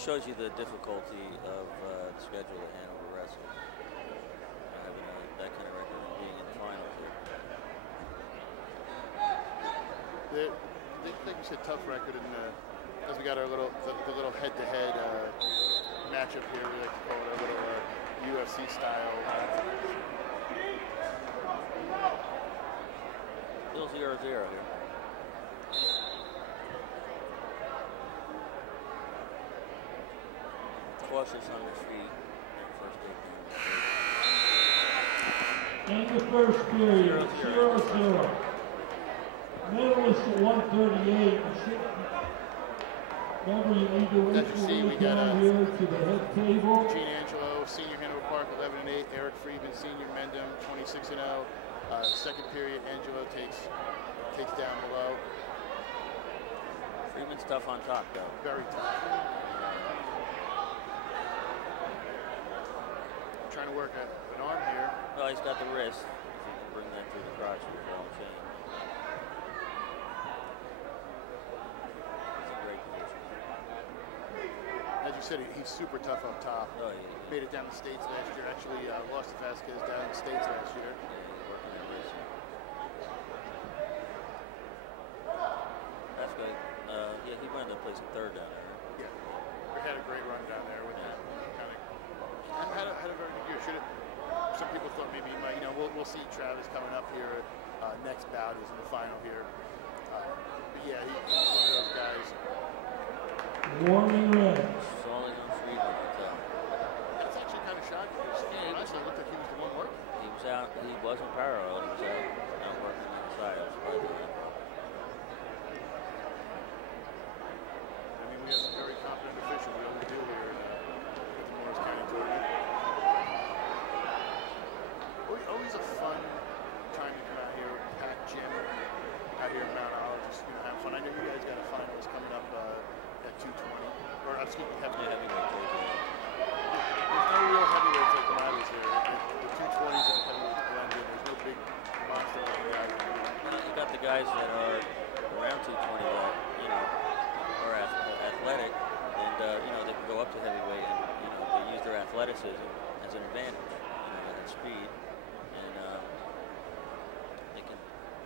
just shows you the difficulty of the schedule at Hanover Wrestling. Having that kind of record and being in the finals here. Like you said, tough record, and as we got our little head-to-head matchup here, we like to call it our little UFC style. Still 0-0 here. Cautious on his feet in the first 8 minutes. In the first period, 0-0. Medalist at 138. Remember, you need to work your way down here to the head table. Gene Angelo, senior Hanover Park, 11-8. Eric Friedman, senior Mendham, 26-0. Second period, Angelo takes down below. Friedman's tough on top, though. Very tough. Trying to work an arm here. Well, he's got the wrist. If he can bring that through the crotch with the long chain. It's a great position. As you said, he's super tough up top. Oh, yeah. Made it down the States last year. Actually, lost to Vasquez down in the States last year. Working the wrist. That's good. Yeah, he wound up placing third down there. Yeah, we had a great run down there with kind of had a very good year. Some people thought maybe he might. We'll see Travis coming up here. Next bout is in the final here. But yeah, he's one of those guys. Warning red. Stalling on Friedman. That's actually kind of shocking. Yeah, it looked like he was the one working. He was out. He wasn't parallel. He was out working on the side. I was surprised at that. I mean, we have some very competent officials. We always do here at the Morris County tournament. Always a fun time to come out here, packed gym out here in Mount Olive, just have fun. I know you guys got a finals coming up at 220, or excuse me, heavyweight. There's no real heavyweights like when I was here. The 220s and the heavyweight blended. There's no big monster like the guys. You got the guys that are around 220 that are athletic, and they can go up to heavyweight, and they use their athleticism as an advantage, and speed. They can,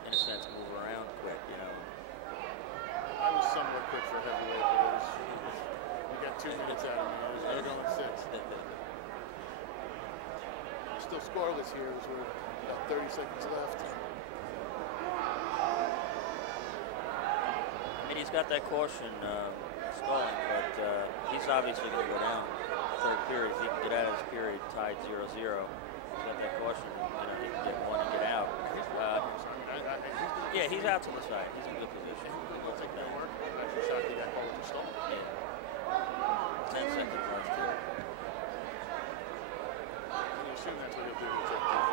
in a sense, move around quick, I was somewhat quick for heavyweight, but we got 2 minutes out of me. They're going 6. We're still scoreless here as we're about 30 seconds left. I mean, he's got that caution stalling, but he's obviously going to go down third period. If he can get out of his period tied 0-0, he's got that caution. He can get one and get out. Yeah, he's out to the side. He's in a good position. Looks like that work. I'm actually shocked he got called to stall. Yeah. 10 seconds left here. You assume that's what he'll do.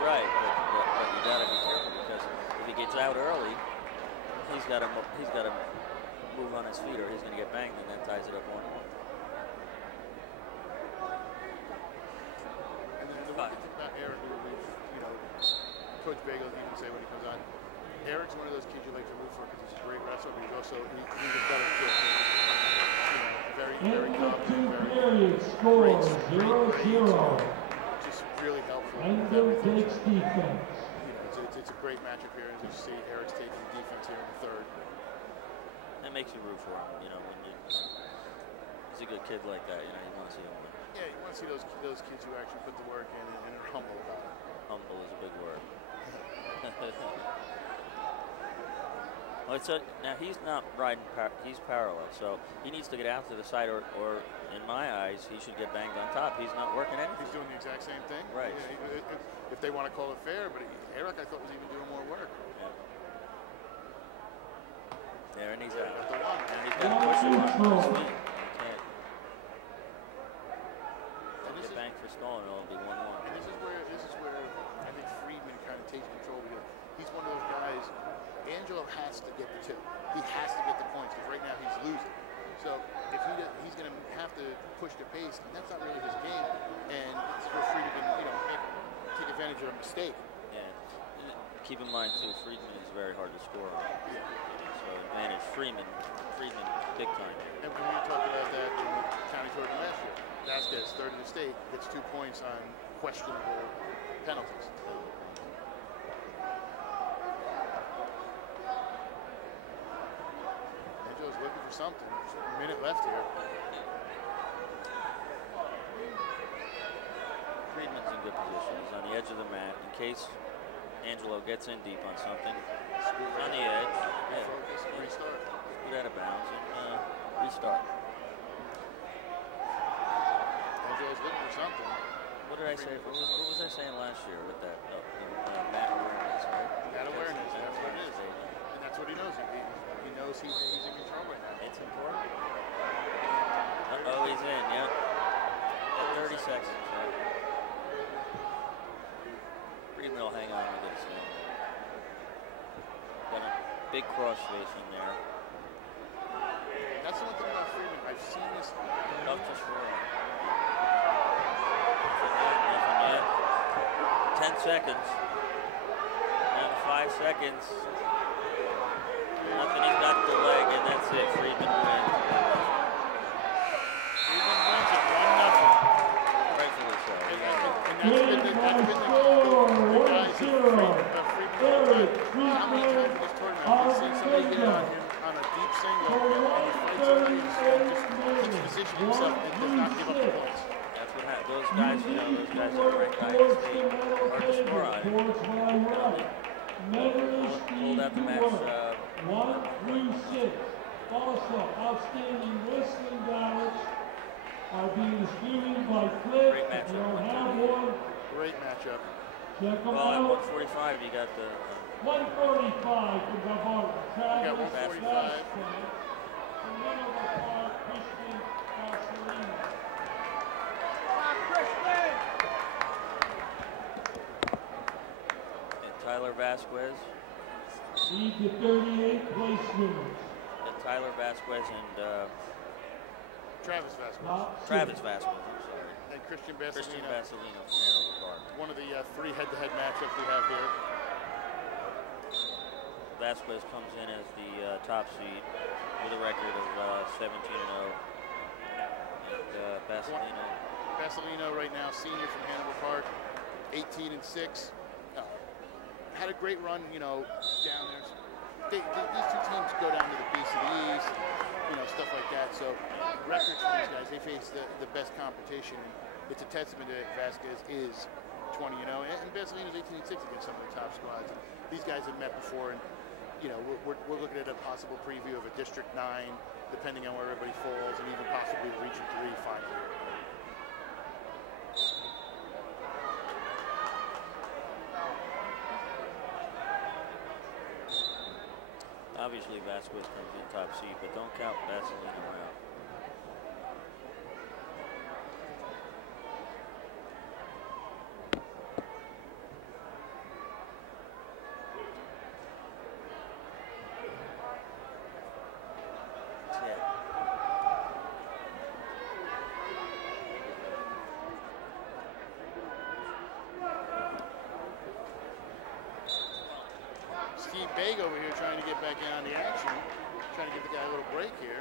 Right, but you got to be careful because if he gets out early, he's got to move on his feet, or he's going to get banged, and that ties it up 1-1. And then the one thing about Eric, Coach Bagel even say when he comes on, Eric's one of those kids you like to root for because he's a great wrestler, but he's also he's a better kid. Very confident, very score 0-0. Just really helpful. Mendham takes defense. It's a great matchup here, as you see Eric's taking defense here in the third. That makes you root for him, when he's a good kid like that, you want to see him win. Yeah, you want to see those kids who actually put the work in and are humble about it. Humble is a big word. Now he's not riding, he's parallel, so he needs to get out to the side, or in my eyes, he should get banged on top. He's not working anything. He's doing the exact same thing. Right. If they want to call it fair, but Eric, I thought, was even doing more work. Yeah. There, and he's out. And he's got to push him on his feet. He can't. Get banged for stalling, it'll be 1-1. And this is where I think Friedman kind of takes control, because he's one of those guys. Angelo has to get the 2. He has to get the points, because right now he's losing. So if he's going to have to push the pace, and that's not really his game. And it's where Friedman can, take advantage of a mistake. Yeah. Keep in mind too, Friedman is very hard to score on. Yeah. So advantage Freeman big time. And when we talked about that in the county tournament last year, Vasquez, third in the state, gets 2 points on questionable penalties. Angelo's looking for something. There's a minute left here. Friedman's in good position. He's on the edge of the mat in case Angelo gets in deep on something. He's on the edge. Yeah. Focus, restart. Get out of bounds and restart. Angelo's looking for something. What did I say? What was I saying last year with that? Mat awareness, right? Mat awareness, that's what it is. And that's what he knows. He knows he's in control right now. It's important. Uh-oh, he's in, yeah. 30 seconds. Right? Freeman will hang on to this thing. Got a big cross face in there. That's the one thing about Freeman. I've seen this. Up to score. Nothing yet. 10 seconds. And 5 seconds. Nothing. He's got the leg, and that's it. Freeman wins. Freeman wins it 1-0. Rightfully so. And that's been the guys of Freeman. How many times in this tournament have we seen somebody get on him on a deep single and he fights somebody and just keeps positioning himself and does not give up the points? That's what happened. Those guys, you know, those guys that are ranked high in the state, hard to score on him. Pulled out the match. 1 through 6. Also, outstanding wrestling ballots are being distributed by Cliff. Great matchup. If you don't have one, Great matchup. check them Well, at out. 145, you got the 145 for Gabbard. Travis got 145. Vasquez. And Menlo Park, Christian Marcelino. and Tyler Vasquez. Lead to 38 place winners. And Tyler Vasquez and Travis Vasquez. Travis Vasquez, I'm sorry. And Christian Christian Basilino. Basilino from Hanover Park. One of the 3 head-to-head matchups we have here. Vasquez comes in as the top seed with a record of 17-0. And Basilino. Basilino right now, senior from Hanover Park, 18-6. Had a great run, you know, down there. These 2 teams go down to the Beast of the East, you know, stuff like that. So records for these guys, they face the best competition. It's a testament that Vasquez is 20-0, and Basilino's 18-6 against some of the top squads. And these guys have met before, and you know, we're looking at a possible preview of a District 9, depending on where everybody falls, and even possibly the Region 3 final. Obviously, Vasquez comes in top seed, but don't count Basilino out. Steve Baig over here trying to get back in on the action, trying to give the guy a little break here.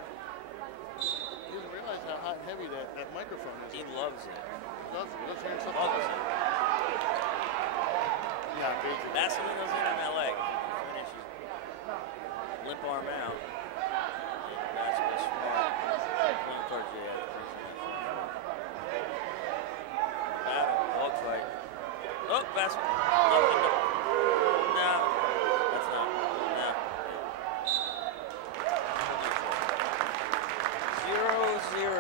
He doesn't realize how hot and heavy that microphone is. He loves it. Loves it. Loves hearing stuff. Loves it. Yeah, Baig. Basilino's in on that leg. Finishes limp arm out. And Vasquez smart. Going towards the edge. Battle. Dog fight. Oh, Vasquez. Nothing. No. That's not. No. 0-0.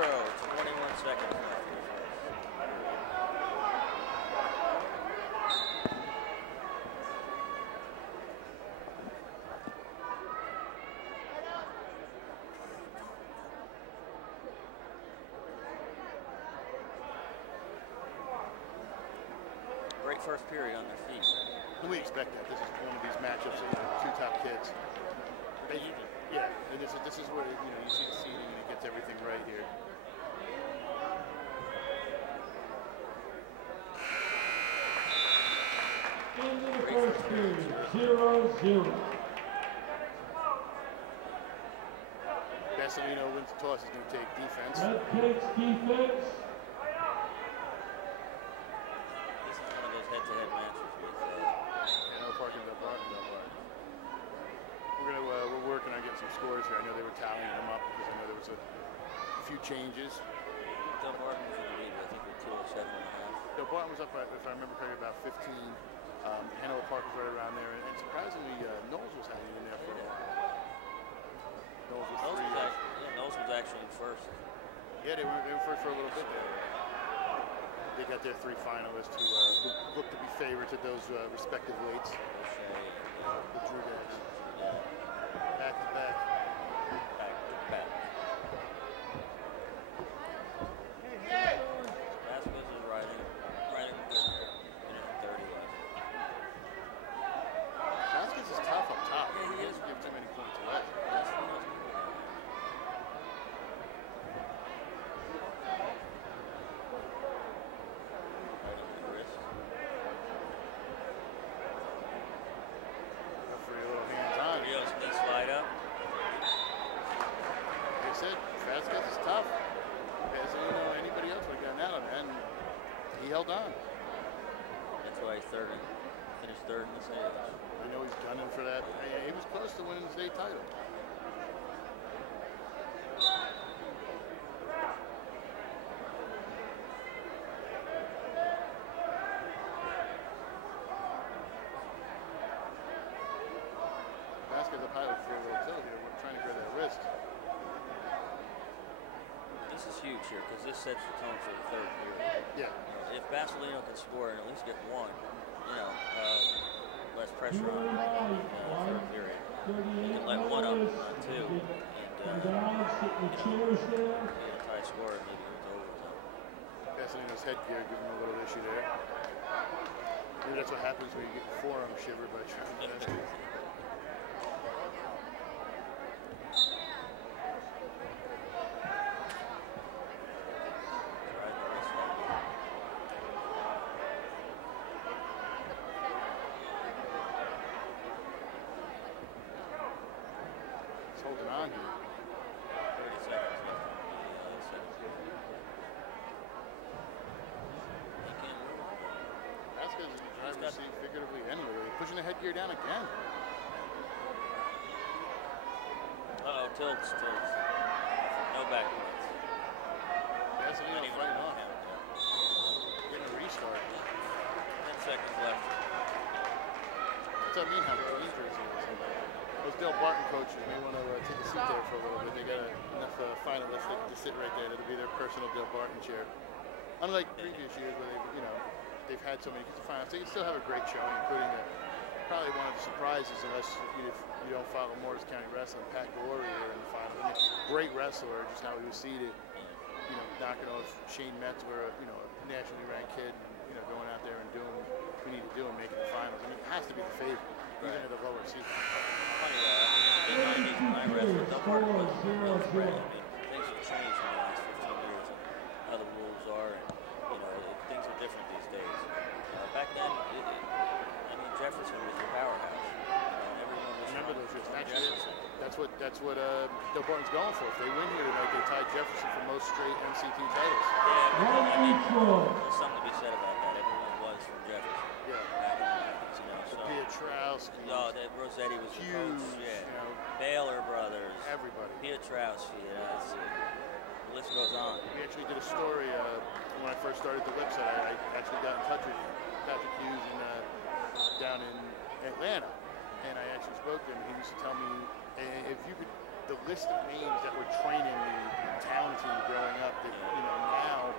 21 seconds. Great first period on their feet. And we expect that. This is one of these matchups of 2 top kids. Yeah, and this is where you know you see the seeding and it gets everything right here. Into the first period, 0-0. Gasolino wins the toss. He's going to take defense. Red takes defense. This is one of those head-to-head matches with Hanover Park and Del Barton. We're working on getting some scores here. I know they were tallying them up because I know there was a few changes. Del Barton was in the lead, I think, with 207.5. Del Barton was up, if I remember correctly, about 15. Hanover Park was right around there, and surprisingly, Knowles was hanging in there for a while. Knowles was actually in first. Yeah, they were first for a little bit there. They got their 3 finalists who look to be favorites at those respective weights. The Drew guys. Back to back. Vasquez is riding good. 30 left. Vasquez is tough up top. Yeah, he He is. doesn't give too many points away. Referee a little hands-on. Rios knee slide up. Like I said, Vasquez is tough. As you know, anybody else would have gotten out of it, and he held on. That's why he's finished third in the stage. I know he's gunning for that. He was close to winning the state title. Vasquez up high with a little tilt here. We're trying to grab that wrist. This is huge here because this sets the tone for the third period. Yeah. If Basilino can score and at least get one, less pressure on the third period. He can let one up on 2 and tie score and maybe it's overtime. Basilino's headgear giving him a little issue there. Maybe that's what happens when you get your forearm shivered by trying to holding on here. 30 seconds left. He can't move. Vasquez is in the driver's seat figuratively anyway. They're pushing the headgear down again. Uh-oh, tilts. No backwards. Basilino fighting off. Getting a restart. 10 seconds left. What's that mean how dangerous he is? Those Del Barton coaches may want to take a seat there for a little bit. They got enough finalists that can sit right there. That'll be their personal Del Barton chair. Unlike previous years where they've had so many kids in finals, they can still have a great showing, including probably one of the surprises, unless if you don't follow Morris County Wrestling, Pat Glory here in the final. I mean, great wrestler, just how he was seated, knocking off Shane Metzler, a nationally ranked kid, going out there and doing what we need to do and making the finals. I mean, it has to be the favorite, even at the lower seed. Funny though, in the 90s when I wrestled, Del Barton was great. I mean, things have changed in the last 15 years and how the rules are, and things are different these days. Back then, Jefferson was your powerhouse. Everyone was Remember those years? Jefferson. That's what Del Barton's going for. If they win here tonight, they tie Jefferson for most straight MCT titles. Yeah, there's something to be said about that. Everyone was from Jefferson. Yeah. So. Pietrowski. Oh, that Rossetti was the coach. Yeah. Baylor brothers. Everybody. Pietrowski. The list goes on. We actually did a story when I first started the website. I actually got in touch with Patrick Hughes down in Atlanta, and I actually spoke to him. He used to tell me if you could, the list of names that were training the town team growing up. That now,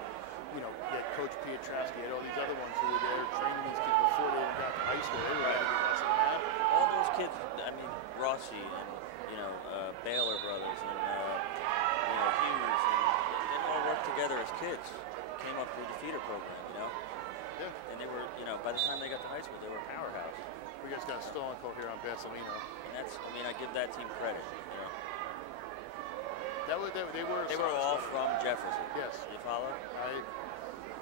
you had Coach Pietrowski, had all these other ones who were there training these kids before they even got to high school. They were ready to wrestle now. All those kids, I mean, Rossi and Baylor brothers and Hughes, and they all worked together as kids. Came up through the feeder program, Yeah. And they were, by the time they got to high school, they were a powerhouse. We just got a stolen call here on Basilino. And that's, I give that team credit. They were all from Jefferson. Yes. You follow?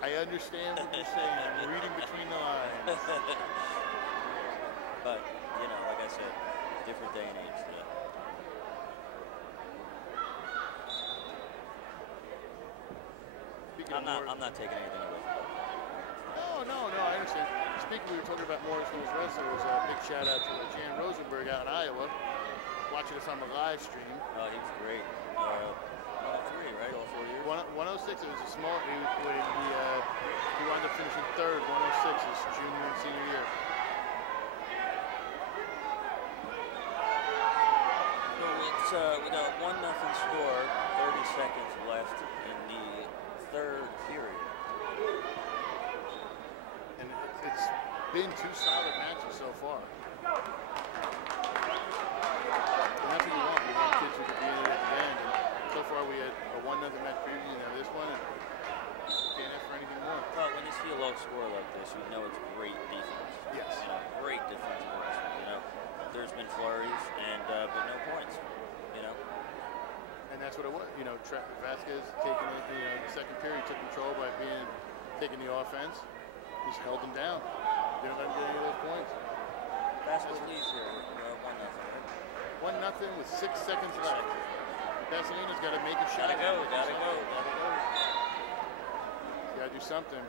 I understand what you're saying. I'm reading between the lines. But, like I said, different day and age today. speaking I'm not taking anything away from that. No, I understand. Speaking, we were talking about Morris Hills wrestlers. Big shout out to Jan Rosenberg out in Iowa, watching us on the live stream. Oh, he was great. 103, right? All 4 years. 106. It was a small. He wound up finishing third. 106 his junior and senior year. So it's we got 1-0 score. 30 seconds left in the third period. And it's been 2 solid matches so far. And that's what you want. You want kids who can be in it at the end. And so far we had a 1-0 match preview. Now this one, and can't ask for anything more. Well, when you see a low score like this, you know it's great defense. Yes. You know, great defensive work. You know, there's been flurries and but no points. You know. And that's what it was. You know, Vasquez taking it. You know, in the second period, took control by taking the offense. He's held them down. Didn't let him get any of those points. Vasquez leads here. 1-0. 1-0 with 6 seconds left. Vaselina's got to make a shot. Gotta go. Got to do something. And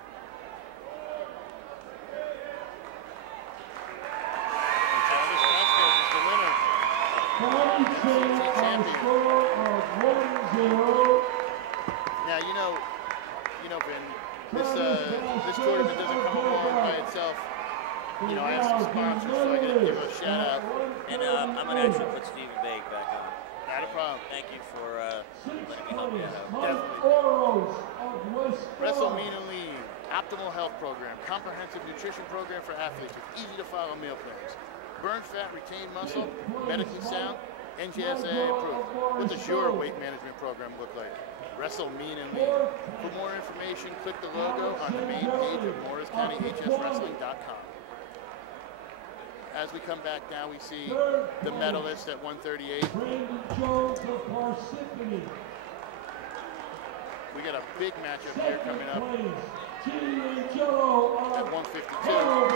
Travis Vasquez is the winner. Now you know, Ben. This tournament doesn't come along by itself. You know, I have some sponsors, so I got to give a shout out. And I'm gonna actually put Stephen Baig back on. Not a problem. Thank you for letting me help you out. Definitely. WrestleMania Lean, optimal health program, comprehensive nutrition program for athletes with easy to follow meal plans. Burn fat, retain muscle, medically sound, NGSA approved. What does your weight management program look like? WrestleMania Lean. For more information, click the logo on the main page of MorrisCountyHSWrestling.com. As we come back now, we see the medalist at 138. We got a big matchup here coming up at 152. We're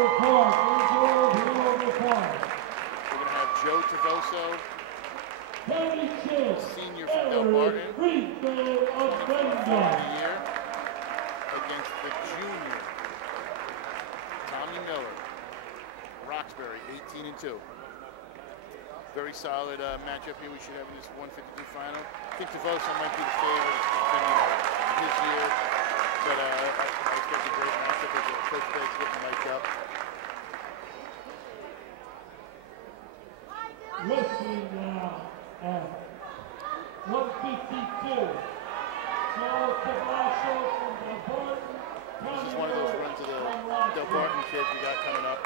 going to have Joe Tavoso, senior from Delmarton, 24 year, against the junior, Tommy Miller, Roxbury, 18-2. Very solid matchup here we should have in this 152 final. I think Tavoso might be the favorite. It's been his year, but I expect a great matchup as Coach Baig's getting mic'd up. Wrestling now at 152. Joe Tavoso from Delmarton. This is one of those runs of the Delmarton kids we got coming up.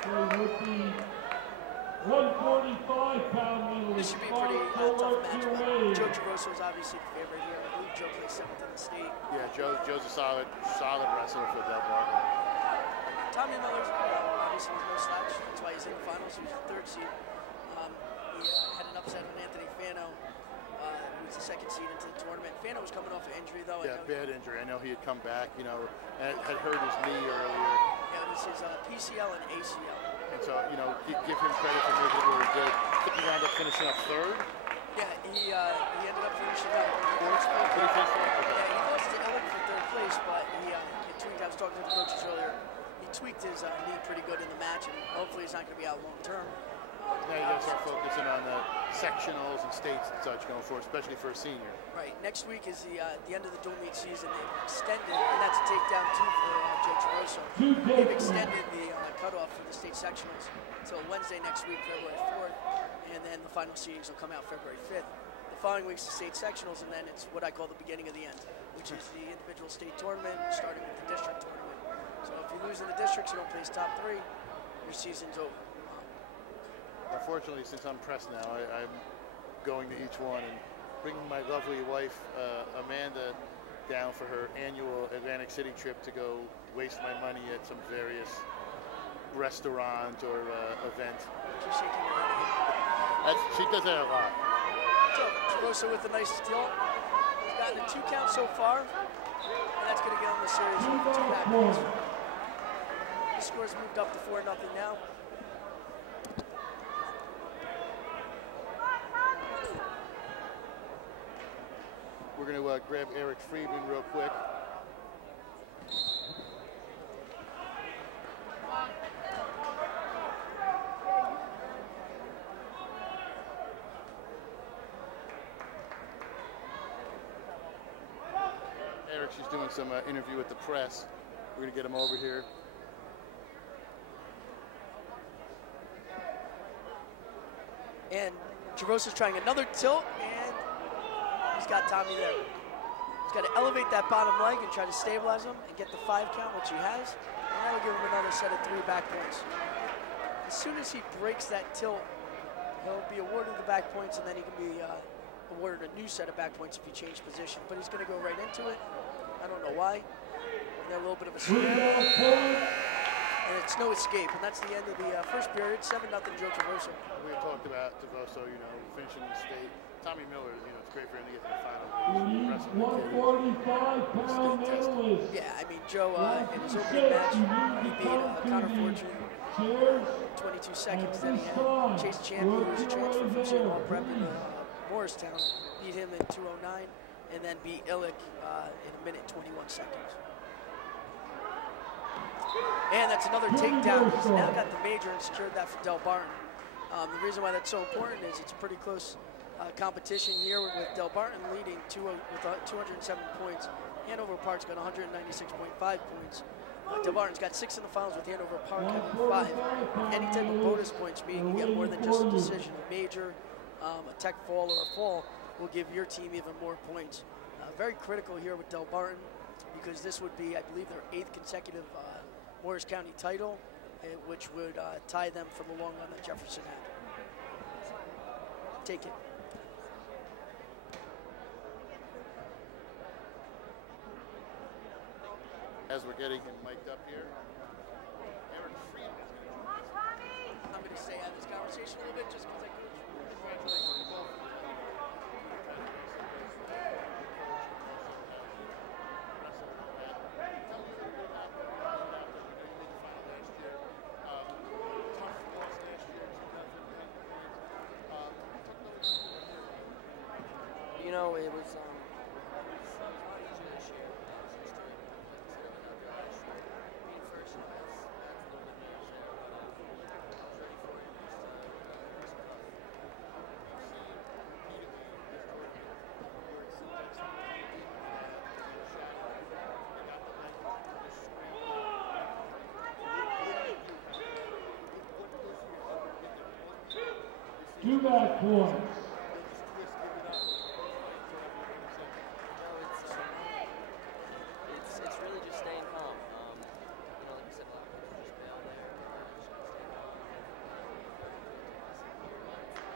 145-pound medalist. This should be a pretty tough match, but Joe Tavoso is obviously the favorite here. I believe Joe plays 7th in the state. Yeah, Joe's a solid wrestler for Delmarton. Tommy Miller's obviously no slouch. That's why he's in the finals. He was the 3rd seed. He had an upset with Anthony Fano, who was the 2nd seed into the tournament. Fano was coming off an injury, though. Yeah, bad injury. I know he had come back, you know, and had hurt his knee earlier. Yeah, it was his PCL and ACL. And so, you know, give him credit for making it really good. I think he wound up finishing up 3rd. Yeah, he ended up finishing up 4th. Did he finish up? Okay. Yeah, he lost to Ellen for 3rd place, but he tweaked. I was talking to the coaches earlier. He tweaked his knee pretty good in the match, and hopefully he's not going to be out long term. Now you got to start focusing on the sectionals and states and such going forward, especially for a senior. Right. Next week is the end of the dual meet season. They've extended, and that's a takedown too for Joe Tavoso. They've extended the cutoff for the state sectionals until Wednesday next week, February 4th, and then the final seedings will come out February 5th. The following week's the state sectionals, and then it's what I call the beginning of the end, which is the individual state tournament, starting with the district tournament. So if you lose in the districts, you don't place top 3, your season's over. Unfortunately, since I'm pressed now, I'm going to each one and bringing my lovely wife, Amanda, down for her annual Atlantic City trip to go waste my money at some various restaurant or event. She's shaking her head. She does that a lot. So, Tavoso with a nice steal. He's gotten a 2 count so far, and that's going to get him the series of 2 back points. The score's moved up to 4-0 now. We're going to grab Eric Friedman real quick. She's doing some interview with the press. We're going to get him over here. And Javosa's trying another tilt, and he's got Tommy there. He's got to elevate that bottom leg and try to stabilize him and get the 5 count, which he has. And that'll give him another set of 3 back points. As soon as he breaks that tilt, he'll be awarded the back points, and then he can be awarded a new set of back points if he changed position. But he's going to go right into it. I don't know why. And then a little bit of a swing. And it's no escape. And that's the end of the first period. 7-0 Joe Travoso. We talked about Travoso, you know, finishing the state. Tommy Miller, you know, it's great for him to get to the final. 145-pound medalist. Yeah, I mean, Joe, in his opening match, he beat Connor Fortune 22 seconds. Then he had Chase Champion, who was a transfer from St. Paul Prep in Morristown, beat him in 2:09, and then beat Illick in 1:21 seconds. And that's another takedown. He's now got the major and secured that for Del Barton. The reason why that's so important is it's a pretty close competition here with Del Barton leading with 207 points. Hanover Park's got 196.5 points. Del Barton's got 6 in the finals with Hanover Park having 5. Any type of bonus points, meaning you get more than just a decision, a major, a tech fall, or a fall, will give your team even more points. Very critical here with Del Barton because this would be, I believe, their 8th consecutive Morris County title, which would tie them for the long run that Jefferson had. Take it. As we're getting him mic'd up here, Aaron Freeman. I'm going to stay out of this conversation a little bit just because I could. Congratulations to both. You know, it was this year. Being first, you know, that's a little bit news there. Two back points. It's really just staying calm. You know, like you said, a lot of people just bail there. Just gotta stay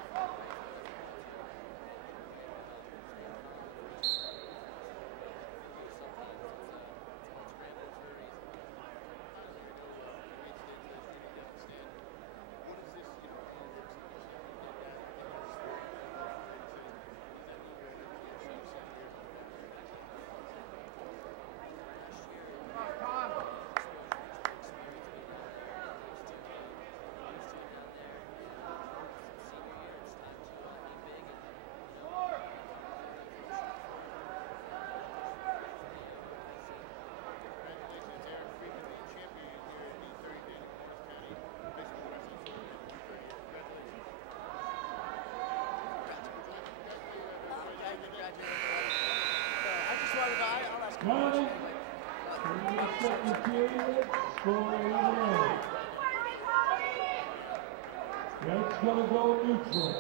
calm. Time in the second period, score 11. Red's gonna go neutral.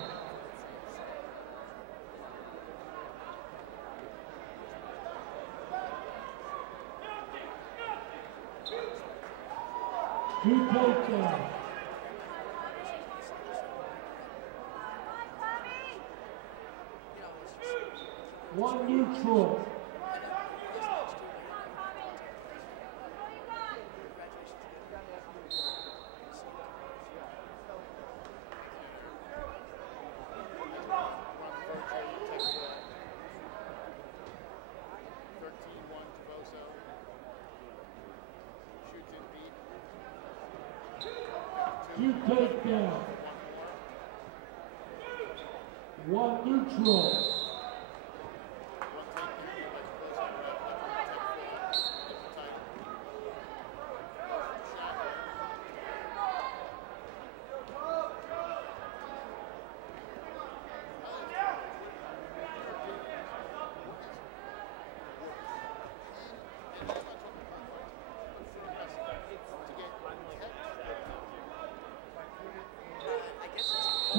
Two takedowns. One neutral. Two takedowns. One neutral.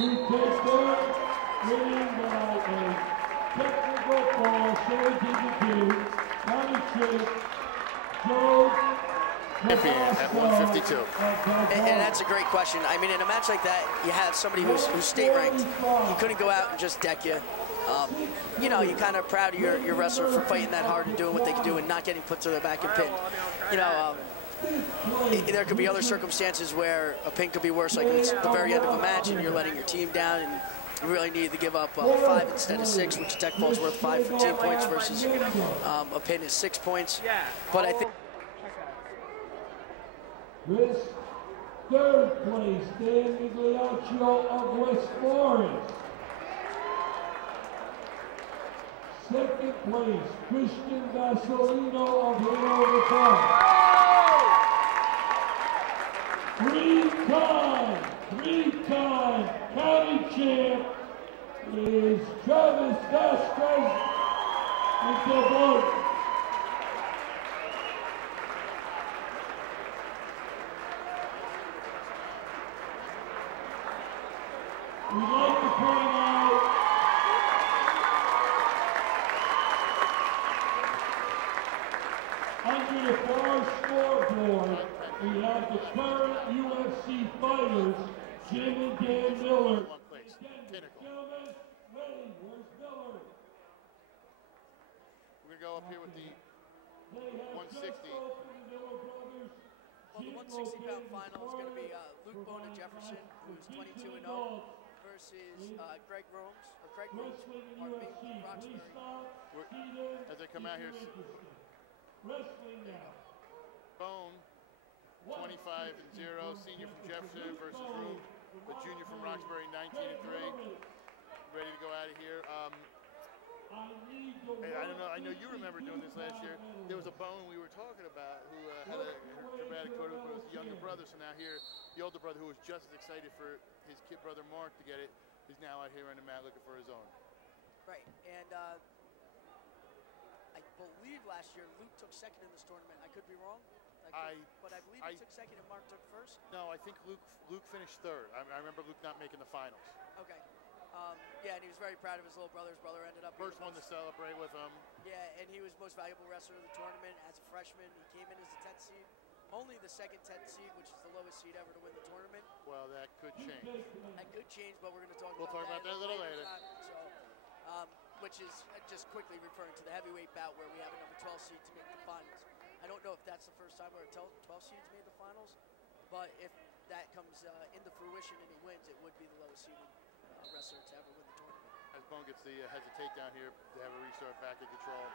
takes third, winning by a technical fall, 17-2. County Chip, Joe Champion at 152. And that's a great question. I mean, in a match like that, you have somebody who's state ranked. He couldn't go out and just deck you. You know, you're kind of proud of your wrestler for fighting that hard and doing what they can do and not getting put to the back and pinned. You know, there could be other circumstances where a pin could be worse, like it's the very end of a match and you're letting your team down and you really need to give up 5 instead of 6, which a tech fall's worth 5 for 10 points versus a pin is 6 points. But I think this third place, Dan Migliaccio of West Florence. Second place, Christian Vasolino of Hanover Park. Three-time county champ is Travis Vasquez of Del Barton. We'd like to point out under the far scoreboard, we have the current UFC fighters, Jim and Dan Miller. Gentlemen, ready, where's Miller? We're going to go up here with the 160. Well, the 160-pound final is going to be Luke Bone of Jefferson, who's 22-0, versus Craig Romes, pardon me, from Roxbury. As they come out here, Bone, 25-0, senior from Jefferson versus Room, the junior from Roxbury, 19-3. Ready to go out of here. Hey, I don't know. I know you remember doing this last year. There was a Bone we were talking about who had a dramatic photo, but it was the younger brother. So now here, the older brother, who was just as excited for his kid brother Mark to get it, is now out here on the mat looking for his own. Right, and I believe last year Luke took second in this tournament. I could be wrong, but I believe he took second and Mark took first. No, I think Luke finished third. I remember Luke not making the finals. Okay. Yeah, and he was very proud of his little brother. His brother ended up first one to celebrate with him. Yeah, and he was most valuable wrestler of the tournament as a freshman. He came in as the 10th seed, only the second 10th seed, which is the lowest seed ever to win the tournament. Well, that could change. That could change, but we're going to talk about that a little later. So, which is just quickly referring to the heavyweight bout where we have a number 12 seed to make the finals. I don't know if that's the first time where a 12 seed's made the finals, but if that comes into fruition and he wins, it would be the lowest seeded wrestler to ever win the tournament. As Bone has a takedown here, they have a restart back in control.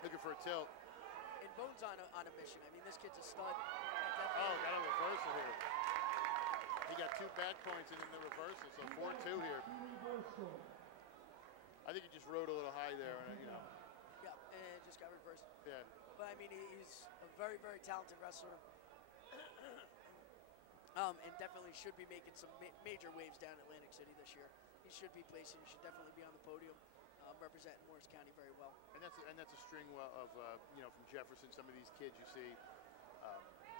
Looking for a tilt. And Bone's on a mission. I mean, this kid's a stud. Oh, got a reversal here. He got 2 back points and then the reversal, so 4-2 here. I think he just rode a little high there, you know. Yeah, and it just got reversed. Yeah. But I mean, he's a very, very talented wrestler. And definitely should be making some major waves down in Atlantic City this year. He should be placing. He should definitely be on the podium, representing Morris County very well. And that's a string of you know, from Jefferson. Some of these kids you see,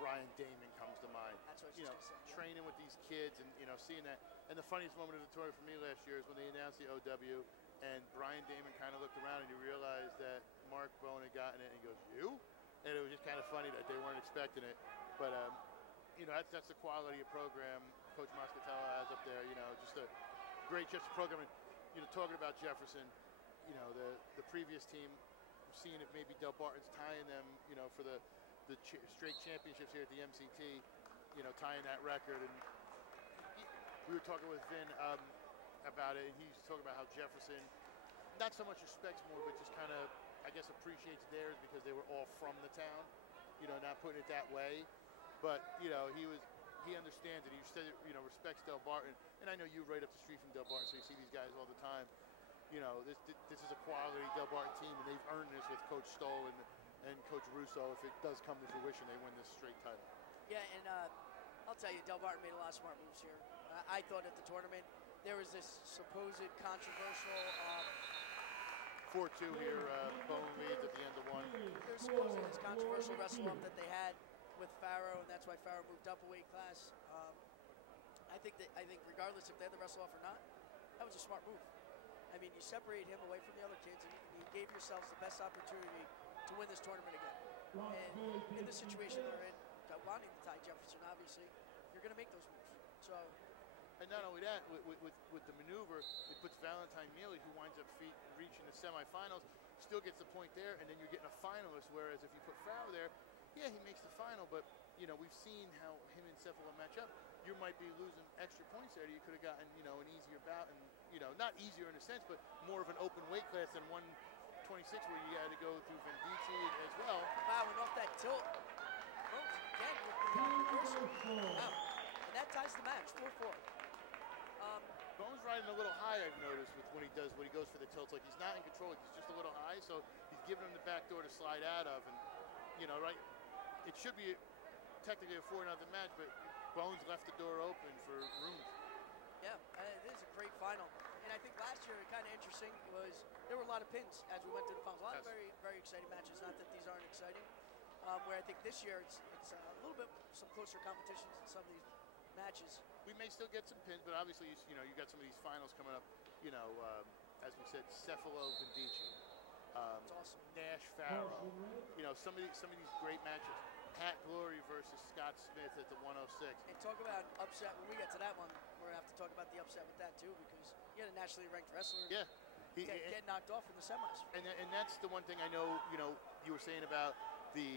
Brian Damon comes to mind. That's what you know, training with these kids and seeing that. And the funniest moment of the tournament for me last year is when they announced the OW, and Brian Damon kind of looked around and he realized that Mark Bone had gotten it, and he goes, "You?" And it was just kind of funny that they weren't expecting it, but. You know, that's the quality of program Coach Moscatello has up there. You know, just a great Jefferson program. And, you know, talking about Jefferson, you know, the previous team, seeing if maybe Del Barton's tying them, you know, for the straight championships here at the MCT, you know, tying that record. And we were talking with Vin about it, and he's talking about how Jefferson not so much respects more, but just kind of, I guess, appreciates theirs because they were all from the town. You know, not putting it that way. But, you know, he understands it. He said, you know, respects Del Barton. And I know you right up the street from Del Barton, so you see these guys all the time. You know, this is a quality Del Barton team, and they've earned this with Coach Stoll and Coach Russo. If it does come to fruition, they win this straight title. Yeah, and I'll tell you, Del Barton made a lot of smart moves here. I thought at the tournament there was this supposed controversial 4-2 here, Bone leads at the end of one. There was supposedly this controversial wrestle-up that they had with Farrow, and that's why Farrow moved up a weight class. I think regardless if they had the wrestle off or not, that was a smart move. I mean, you separate him away from the other kids, and you gave yourselves the best opportunity to win this tournament again. And in the situation they're in, wanting to tie Jefferson, obviously, you're going to make those moves. So. And not only that, with the maneuver, it puts Valentine Mealy, who winds up reaching the semifinals, still gets the point there, and then you're getting a finalist. Whereas if you put Farrow there, yeah, he makes the final, but you know we've seen how him and Cephala match up. You might be losing extra points there. You could have gotten an easier bout, and not easier in a sense, but more of an open weight class than 126 where you had to go through Vendici as well. Wow, and off that tilt, Rhodes again with the reversal. Wow, and that ties the match, 4-4. Bones riding a little high, I've noticed, with when he goes for the tilts. Like he's not in control, he's just a little high, so he's giving him the back door to slide out of. And right, it should be technically a 4-0 match, but Bones left the door open for Runes. Yeah, it is a great final. And I think last year, kind of interesting, was there were a lot of pins as we went through the finals. A lot of very, very exciting matches. Not that these aren't exciting. Where I think this year it's a little bit some closer competitions in some of these matches. We may still get some pins, but obviously, you got some of these finals coming up. As we said, Cephala, Vendici, That's awesome. Nash, Farrow. Some of these great matches. Pat Glory versus Scott Smith at the 106. And talk about upset. When we get to that one, we're gonna have to talk about the upset with that too, because you had a nationally ranked wrestler. Yeah. Get knocked off in the semis. And that's the one thing I know. You were saying about the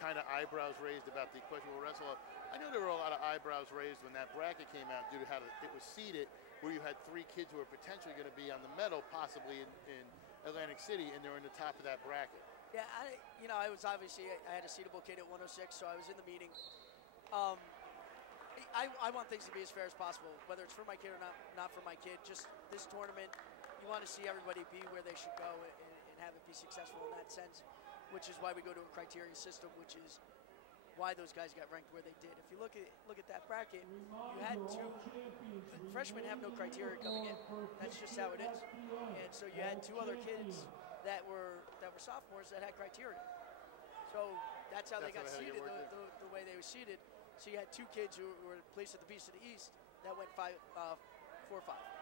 kind of eyebrows raised about the questionable wrestler. I know there were a lot of eyebrows raised when that bracket came out due to how it was seeded, where you had 3 kids who were potentially going to be on the medal, possibly in Atlantic City, and they're in the top of that bracket. Yeah, I was obviously, I had a seedable kid at 106, so I was in the meeting. I want things to be as fair as possible, whether it's for my kid or not for my kid. Just this tournament, you want to see everybody be where they should go and have it be successful in that sense, which is why we go to a criteria system, which is why those guys got ranked where they did. If you look at that bracket, you had 2 freshmen have no criteria coming in. That's just how it is. And so you had 2 other kids that were sophomores that had criteria. So that's how they got seeded the way they were seeded. So you had 2 kids who were placed at the Beast of the East that went 4-5.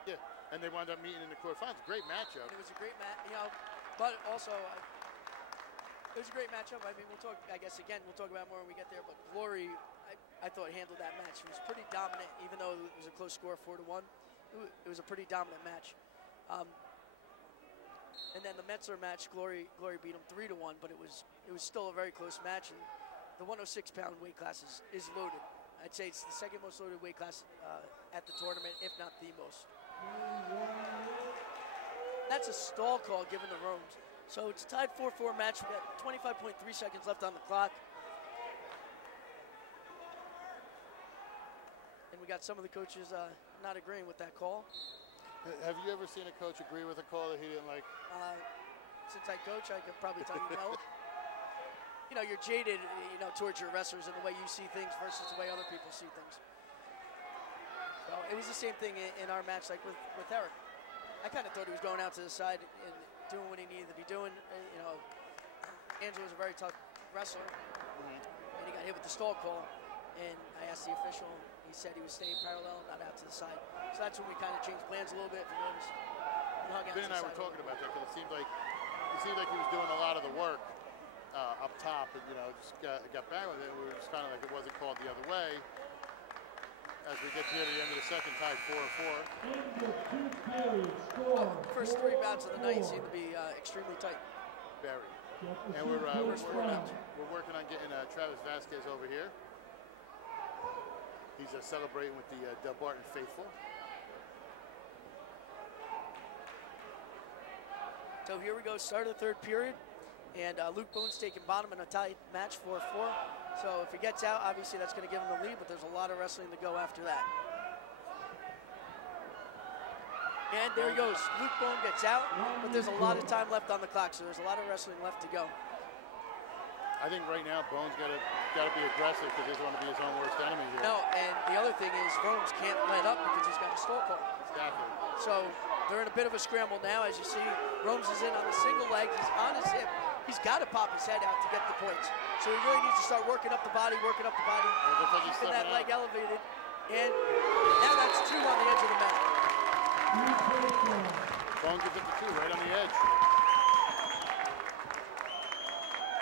Yeah, and they wound up meeting in the quarterfinals. Great matchup. And it was a great match, but also it was a great matchup. I mean, we'll talk. I guess again, we'll talk about it more when we get there. But Glory, I thought handled that match. He was pretty dominant, even though it was a close score, 4-1. It was a pretty dominant match. And then the Metzler match, Glory beat him 3-1, but it was still a very close match. And the 106-pound weight class is loaded. I'd say it's the second most loaded weight class at the tournament, if not the most. That's a stall call given to Rhodes. So it's a tied 4-4 match. We've got 25.3 seconds left on the clock. And we got some of the coaches not agreeing with that call. Have you ever seen a coach agree with a call that he didn't like? Since I coach, I could probably tell you no. You're jaded, towards your wrestlers and the way you see things versus the way other people see things. So it was the same thing in our match, like with Eric. I kind of thought he was going out to the side and doing what he needed to be doing. Angelo was a very tough wrestler, and he got hit with the stall call. And I asked the official, he said he was staying parallel, not out to the side. So that's when we kind of changed plans a little bit. Ben and I were talking about that because it seemed like he was doing a lot of the work up top, and just got back with it. We were just kind of like it wasn't called the other way. As we get near the end of the second, tied 4-4. First 3 bouts of the night seem to be extremely tight. Very. And we're working on getting Travis Vasquez over here. He's celebrating with the Del Barton faithful. So here we go, start of the 3rd period. And Luke Boone's taking bottom in a tight match, 4-4. So if he gets out, obviously that's going to give him the lead, but there's a lot of wrestling to go after that. And there he goes. Luke Boone gets out, but there's a lot of time left on the clock, so there's a lot of wrestling left to go. I think right now Bone's got to be aggressive because he doesn't want to be his own worst enemy here. No, and the other thing is Bones can't let up because he's got a stall call. Exactly. So they're in a bit of a scramble now, as you see. Romes is in on the single leg. He's on his hip. He's got to pop his head out to get the points. So he really needs to start working up the body, keeping that leg elevated. And now that's 2 on the edge of the mat. Bone gives up the 2 right on the edge.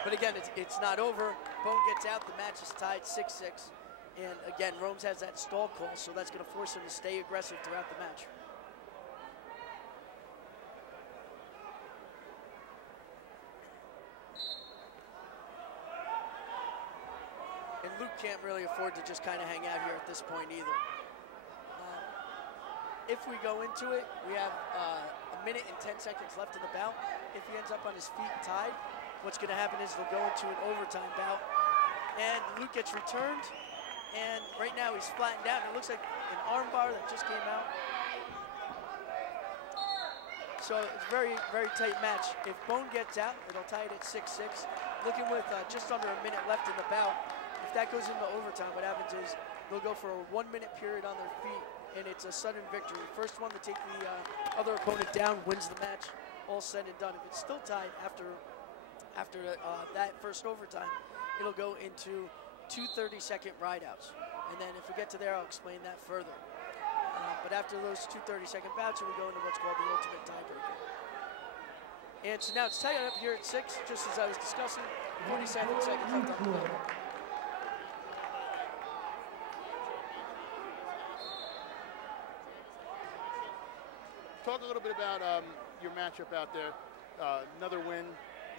But again, it's not over. Bone gets out. The match is tied 6-6. And again, Rome's has that stall call, so that's going to force him to stay aggressive throughout the match. And Luke can't really afford to just kind of hang out here at this point either. If we go into it, we have 1 minute and 10 seconds left in the bout. If he ends up on his feet tied, what's going to happen is they'll go into an overtime bout. And Luke gets returned, and right now he's flattened out. It looks like an arm bar that just came out. So it's a very, very tight match. If Bone gets out, it'll tie it at 6-6. Looking with just under a minute left in the bout. If that goes into overtime, what happens is they'll go for a 1 minute period on their feet, and it's a sudden victory. First one to take the other opponent down wins the match, all said and done. If it's still tied after that first overtime, it'll go into 2 30-second rideouts. And then if we get to there, I'll explain that further. But after those 2 30-second bouts, we go into what's called the ultimate tiebreaker. And so now it's tied up here at 6, just as I was discussing. 47 seconds left on the clock. Talk a little bit about your matchup out there. Another win.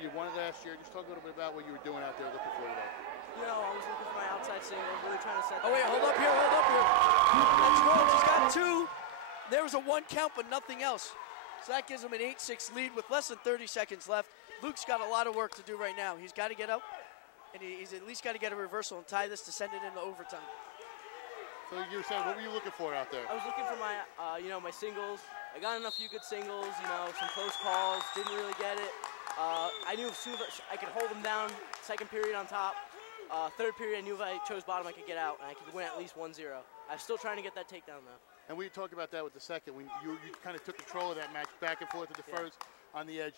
You won it last year. Just talk a little bit about what you were doing out there looking for today. You know, I was looking for my outside single, really trying to set. Oh wait, hold up here. That's Rhodes. He's got 2. There was a 1 count, but nothing else. So that gives him an 8-6 lead with less than 30 seconds left. Luke's got a lot of work to do right now. He's got to get up, and he's at least got to get a reversal and tie this to send it into overtime. So you were saying, what were you looking for out there? I was looking for my, my singles. I got in a few good singles, some close calls, didn't really get it. I knew as soon as I could hold them down, second period on top. Third period, I knew if I chose bottom, I could get out, and I could win at least 1-0. I'm still trying to get that takedown, though. And we talked about that with the second. When you kind of took control of that match, back and forth to the first on the edge.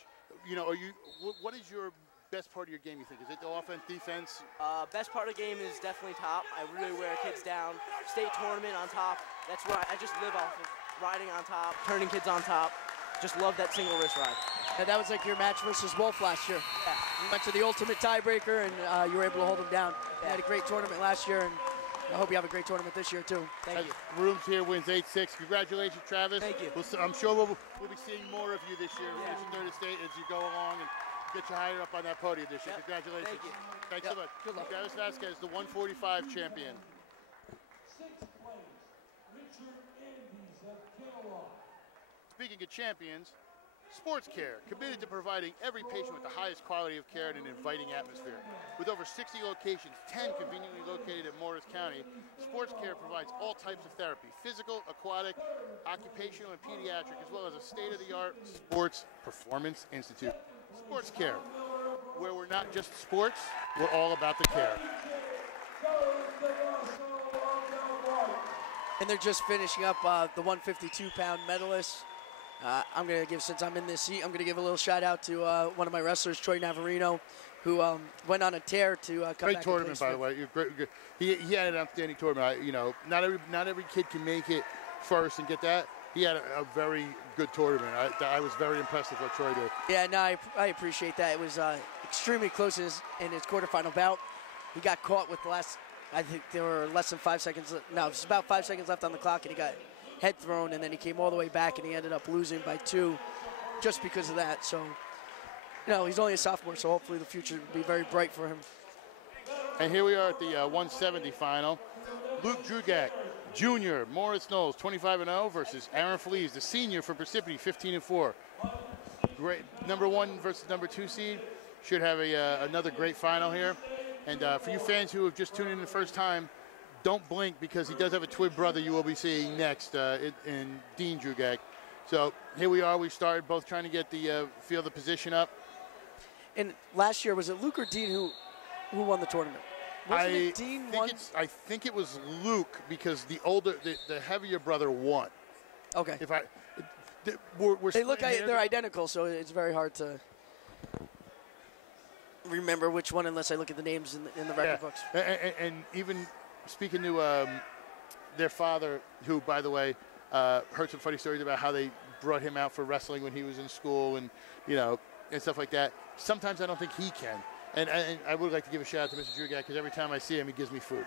What is your best part of your game, you think? Is it the offense, defense? Best part of the game is definitely top. I really wear kids down. State tournament on top. That's where I just live off of riding on top, turning kids on top. Just love that single wrist ride. And that was like your match versus Wolf last year. Yeah. You went to the ultimate tiebreaker, and you were able to hold him down. You had a great tournament last year, and I hope you have a great tournament this year, too. Thank you. Rooms here wins 8-6. Congratulations, Travis. Thank you. I'm sure we'll be seeing more of you this year, Third Estate, as you go along and get you higher up on that podium this year. Congratulations. Thank you. Thanks so much. Good luck. Travis Vasquez, the 145 champion. 6th place, Richard Andes of Kittle. Speaking of champions, Sports Care, committed to providing every patient with the highest quality of care in an inviting atmosphere. With over 60 locations, 10 conveniently located in Morris County, Sports Care provides all types of therapy, physical, aquatic, occupational, and pediatric, as well as a state-of-the-art sports performance institute. Sports Care, where we're not just sports, we're all about the care. And they're just finishing up the 152-pound medalists. I'm going to give, since I'm in this seat, I'm going to give a little shout out to one of my wrestlers, Troy Navarino, who went on a tear to come back. Great tournament, by the way. You're great. He had an outstanding tournament. Not every kid can make it first and get that. He had a very good tournament. I was very impressed with what Troy did. Yeah, no, I appreciate that. It was extremely close in his quarterfinal bout. He got caught with the last, I think there were less than 5 seconds. No, it was about 5 seconds left on the clock, and he got head thrown, and then he came all the way back, and he ended up losing by 2 just because of that. So, he's only a sophomore, so hopefully the future will be very bright for him. And here we are at the 170 final. Luke Drugak, Jr., Morris Knowles, 25-0 versus Aaron Feliz, the senior from Parsippany, 15-4. Great, number 1 versus number 2 seed. Should have another great final here. And for you fans who have just tuned in the first time, don't blink, because he does have a twin brother you will be seeing next in Dean Drugak. So here we are. We started both trying to get the feel the position up. And last year, was it Luke or Dean who won the tournament? I think it was Luke, because the heavier brother won. Okay. They're identical, so it's very hard to remember which one unless I look at the names in the record books. And even speaking to their father, who, by the way, heard some funny stories about how they brought him out for wrestling when he was in school and, you know, and stuff like that. Sometimes I don't think he can. And I would like to give a shout out to Mr. Drugak because every time I see him, he gives me food.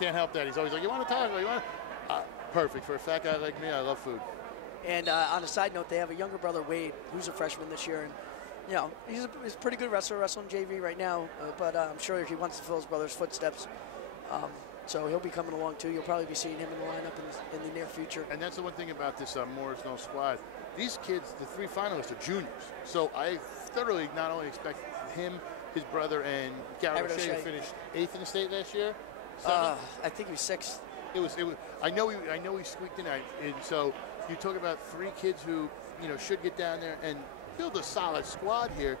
Can't help that. He's always like, you want to talk? You want perfect. For a fat guy like me, I love food. And on a side note, they have a younger brother, Wade, who's a freshman this year. And, you know, he's a pretty good wrestler, wrestling JV right now. But I'm sure he wants to fill his brother's footsteps. So he'll be coming along, too. You'll probably be seeing him in the lineup in the near future. And that's the one thing about this Morris Knowles squad. These kids, the 3 finalists, are juniors. So I thoroughly not only expect him, his brother, and Garrett O'Shea finished 8th in the state last year. I think he was 6th. It was. I know he squeaked in. And so you talk about 3 kids who, you know, should get down there and build a solid squad here,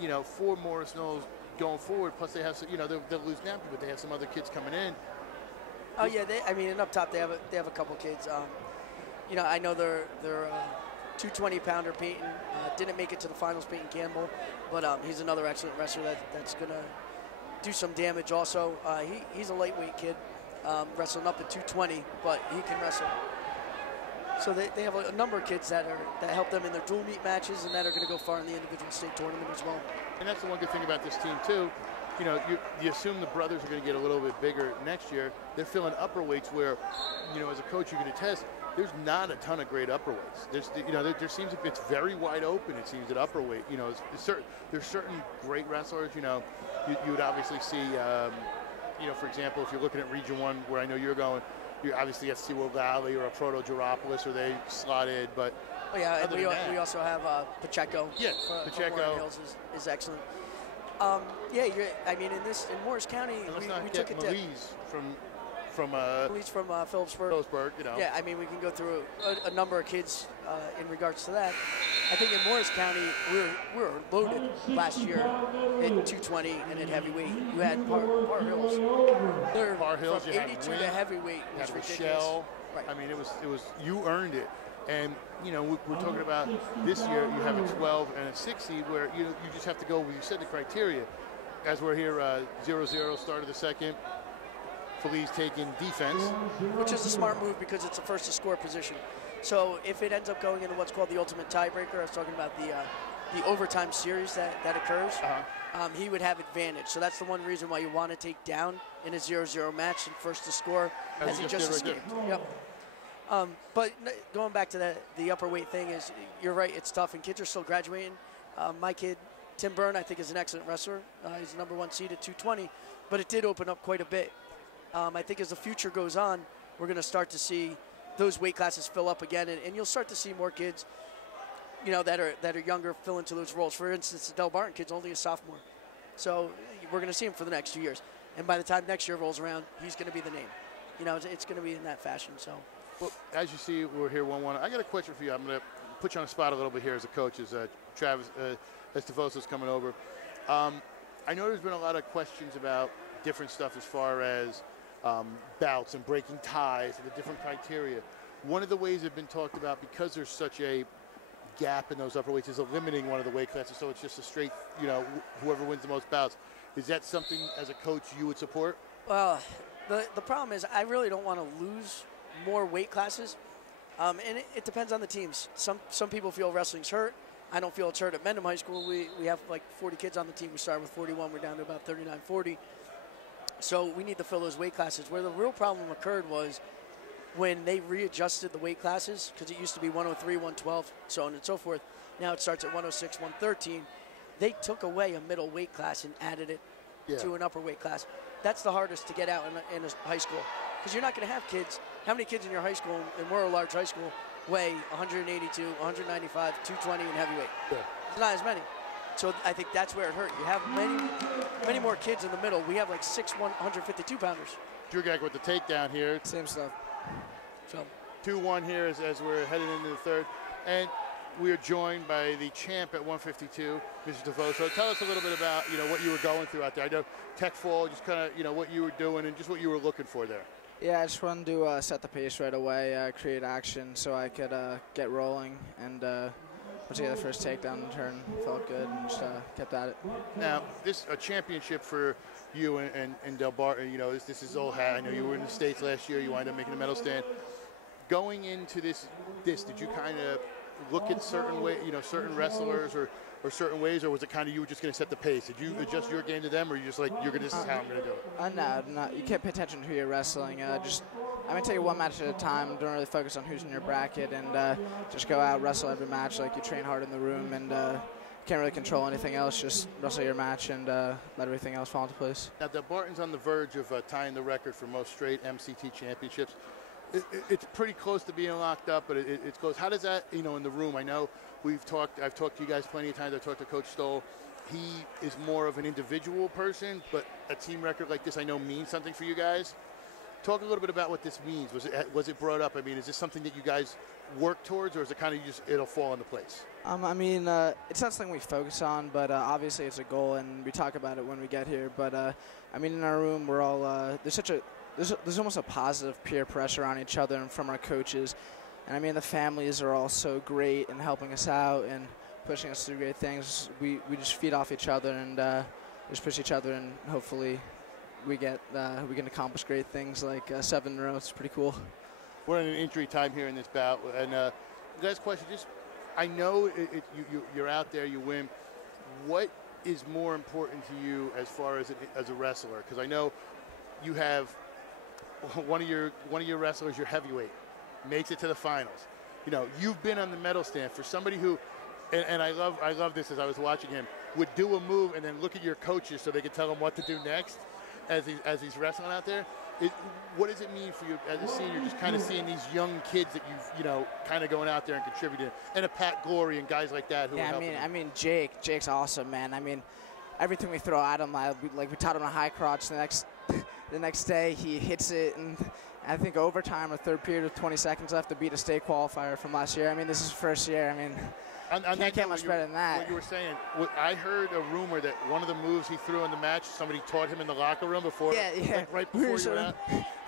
you know, for Morris Knowles going forward. Plus they have some, you know, they'll lose Nampy, but they have some other kids coming in. Oh yeah, and up top they have a couple kids. You know, I know they're 220-pounder Peyton didn't make it to the finals. Peyton Campbell, but he's another excellent wrestler that's gonna do some damage. Also, he's a lightweight kid, wrestling up at 220, but he can wrestle. So they have a number of kids that help them in their dual meet matches and that are going to go far in the individual state tournament as well. And that's the one good thing about this team too. You know, you assume the brothers are going to get a little bit bigger next year. They're filling upper weights where, you know, as a coach you can attest, there's not a ton of great upper weights. There seems like it's very wide open. It seems at upper weight. You know, there's certain great wrestlers. You know, you would obviously see. You know, for example, if you're looking at Region 1, where I know you're going, you obviously get Sewell Valley or a Proto Geropolis, or they slotted. But we also have Pacheco. Yeah, Pacheco. Warren Hills is excellent. I mean, in Morris County, we took it to Police from Phillipsburg, you know. Yeah, I mean, we can go through a number of kids in regards to that. I think in Morris County, we were loaded last year at 220 and at heavyweight. You had Par Hills. Par Hills, from 82 to heavyweight was ridiculous. Michelle. Right. I mean, it was you earned it. And, you know, we're talking about this year, you have a 12 and a 6 seed where you just have to go, you said the criteria. As we're here, 0-0, start of the second. Feliz taking defense. Which is a smart move because it's a first to score position. So if it ends up going into what's called the ultimate tiebreaker, I was talking about the overtime series that occurs, he would have advantage. So that's the one reason why you want to take down in a 0-0 match and first to score as he just escaped. Yep. But going back to the upper weight thing is, you're right, it's tough, and kids are still graduating. My kid, Tim Byrne, I think is an excellent wrestler. He's the number 1 seed at 220, but it did open up quite a bit. I think as the future goes on, we're going to start to see those weight classes fill up again, and you'll start to see more kids, you know, that are younger fill into those roles. For instance, the Del Barton kid's only a sophomore, so we're going to see him for the next 2 years. And by the time next year rolls around, he's going to be the name. You know, it's going to be in that fashion. So, well, as you see, we're here 1-1. I got a question for you. I'm going to put you on the spot a little bit here as a coach, as Travis Estevoso's coming over. I know there's been a lot of questions about different stuff as far as bouts and breaking ties and the different criteria. One of the ways have been talked about, because there's such a gap in those upper weights, is eliminating one of the weight classes, so it's just a straight, you know, whoever wins the most bouts. Is that something as a coach you would support? Well, the problem is I really don't want to lose more weight classes, and it depends on the teams. Some people feel wrestling's hurt. I don't feel it's hurt. At Mendham High School, we have like 40 kids on the team. We started with 41. We're down to about 39, 40. So we need to fill those weight classes. Where the real problem occurred was when they readjusted the weight classes, because it used to be 103, 112, so on and so forth. Now it starts at 106, 113. They took away a middle weight class and added it to an upper weight class. That's the hardest to get out in a high school, because you're not going to have kids. How many kids in your high school, and we're a large high school, weigh 182, 195, 220 in heavyweight? Yeah. There's not as many. So I think that's where it hurt. You have many more kids in the middle. We have like 6'1", 152 pounders. Drugak with the takedown here. Same stuff. So 2-1 here as we're heading into the third. And we are joined by the champ at 152, Mr. Estevoso. Tell us a little bit about, you know, what you were going through out there. I know Tech Fall, just kind of, you know, what you were doing and just what you were looking for there. Yeah, I just wanted to set the pace right away, create action so I could get rolling. And the put together the first takedown and turn. Felt good and just kept at it. Now, this a championship for you and Del Barton. You know, this is old hat. I know you were in the States last year. You wind up making a medal stand. Going into this, did you kind of look at certain certain wrestlers or certain ways, or was it kind of you were just going to set the pace? Did you adjust your game to them, or you just like this is how I'm going to do it? No, you can't pay attention to who you're wrestling. I'm going to take it one match at a time. Don't really focus on who's in your bracket, and just go out, wrestle every match like you train hard in the room, and can't really control anything else. Just wrestle your match and let everything else fall into place. Now, Del Barton's on the verge of tying the record for most straight MCT championships. It's pretty close to being locked up, but it's close. How does that, in the room? I know I've talked to you guys plenty of times. I've talked to Coach Stoll. He is more of an individual person, but a team record like this I know means something for you guys. Talk a little bit about what this means. Was it brought up? I mean, is this something that you guys work towards, or is it kind of it'll fall into place? It's not something we focus on, but obviously it's a goal, and we talk about it when we get here. But in our room, we're all there's almost a positive peer pressure on each other and from our coaches. And the families are all so great in helping us out and pushing us through great things. We just feed off each other and just push each other, and hopefully we can accomplish great things like 7 in a row. It's pretty cool. We're in an injury time here in this bout. And last question, I know you're out there, you win. What is more important to you as far as a wrestler? Because I know you have one of your wrestlers, your heavyweight, makes it to the finals. You've been on the medal stand. For somebody who, and I love this as I was watching him, would do a move and then look at your coaches so they could tell him what to do next as he's wrestling out there. What does it mean for you as a senior, just kind of seeing these young kids that you've kind of going out there and contributing, and a Pat Glory and guys like that who are helping? Jake's awesome, man. Everything we throw at him, we taught him a high crotch. The next day he hits it, and I think overtime, a third period with 20 seconds left to beat a state qualifier from last year. This is his first year. Can't get much better than that. What you were saying, I heard a rumor that one of the moves he threw in the match, somebody taught him in the locker room before. Yeah. Right before you went out.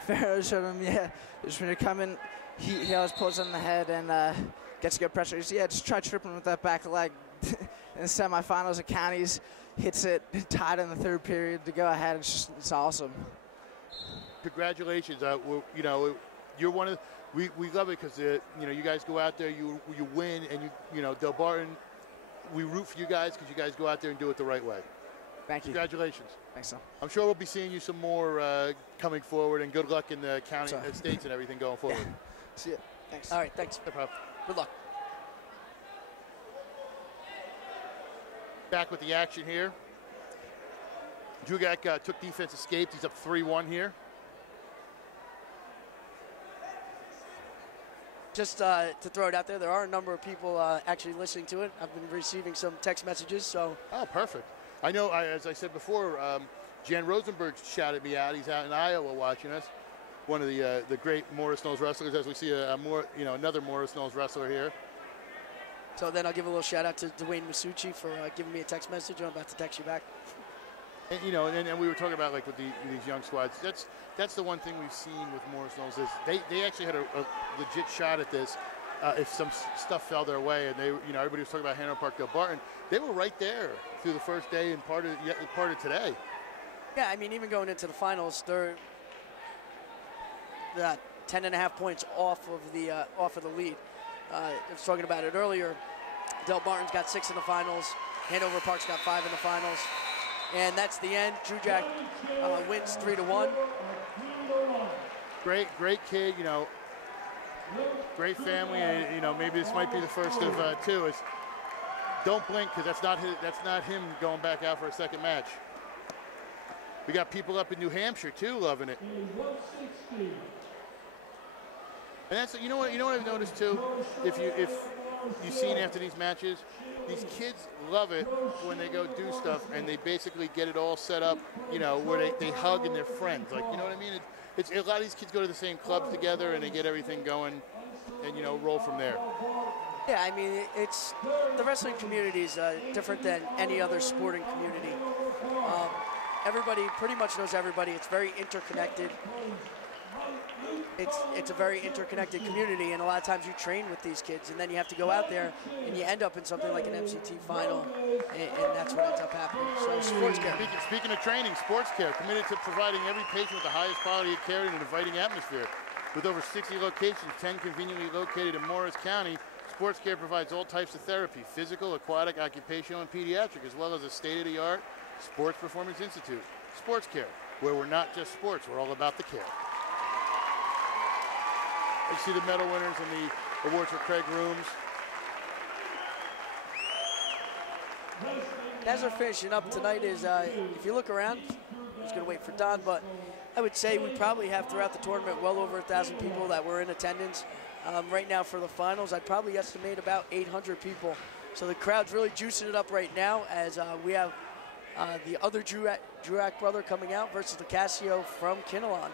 Pharaoh showed him, yeah. Just when you're coming, he always pulls on the head and gets good pressure. Just try tripping with that back leg. In the semifinals of counties, hits it tied in the third period to go ahead. It's awesome. Congratulations. You're one of we love it because you guys go out there, you win, and Del Barton, we root for you guys because you guys go out there and do it the right way. Thank you. Congratulations. Thanks, so. I'm sure we'll be seeing you some more coming forward, and good luck in the county, states, and everything going forward. Yeah. See ya. Thanks. All right, thanks. No problem. Good luck. Back with the action here. Drugak took defense, escaped. He's up 3-1 here. Just to throw it out there are a number of people actually listening to it. I've been receiving some text messages, so. Oh, perfect. I know, as I said before, Jan Rosenberg shouted me out. He's out in Iowa watching us. One of the great Morris Knolls wrestlers, as we see another Morris Knolls wrestler here. So then I'll give a little shout out to Dwayne Masucci for giving me a text message. I'm about to text you back. And and we were talking about with these young squads. That's the one thing we've seen with Morris Knolls is they actually had a legit shot at this if some stuff fell their way, and everybody was talking about Hanover Park Del Barton. They were right there through the first day and part of today. Yeah, even going into the finals, they're 10.5 points off of the lead. I was talking about it earlier. Del Barton's got 6 in the finals. Hanover Park's got 5 in the finals. And that's the end. Drugak wins 3-1. Great kid, great family, and maybe this might be the first of 2. Don't blink, because that's not him going back out for a second match. We got people up in New Hampshire too loving it. And that's what I've noticed too. If you've seen after these matches, these kids love it when they go do stuff and they basically get it all set up, where they hug and they're friends. Like, you know what I mean? It's a lot of these kids go to the same clubs together and they get everything going and roll from there. Yeah, it's the wrestling community is different than any other sporting community. Everybody pretty much knows everybody. It's very interconnected. it's a very interconnected community, and a lot of times you train with these kids, and then you have to go out there and you end up in something like an MCT final, and that's what ends up happening. So sports care. Speaking of training, sports care committed to providing every patient with the highest quality of care in an inviting atmosphere. With over 60 locations, 10 conveniently located in Morris County, Sports Care provides all types of therapy, physical, aquatic, occupational, and pediatric, as well as a state-of-the-art Sports Performance Institute. Sports Care, where we're not just sports, we're all about the care. You see the medal winners and the awards for Craig Rooms. As we're finishing up tonight is, if you look around, I'm just going to wait for Don, but I would say we probably have throughout the tournament well over 1,000 people that were in attendance. Right now for the finals, I'd probably estimate about 800 people. So the crowd's really juicing it up right now as we have the other Druak brother coming out versus Lacasio from Kinnelon.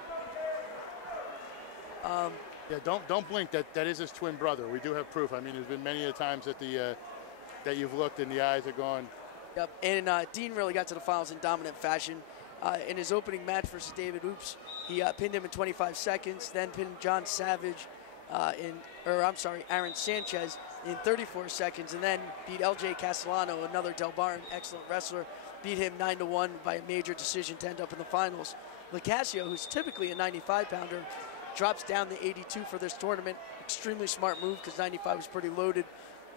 Yeah, don't blink. That is his twin brother. We do have proof. I mean, there's been many a times that that you've looked and the eyes are gone. Yep, and Dean really got to the finals in dominant fashion. In his opening match versus David Oops, he pinned him in 25 seconds, then pinned John Savage Aaron Sanchez in 34 seconds, and then beat LJ Castellano, another Del Barton excellent wrestler, beat him 9-1 by a major decision to end up in the finals. Lacasio, who's typically a 95-pounder, drops down to 82 for this tournament. Extremely smart move because 95 was pretty loaded.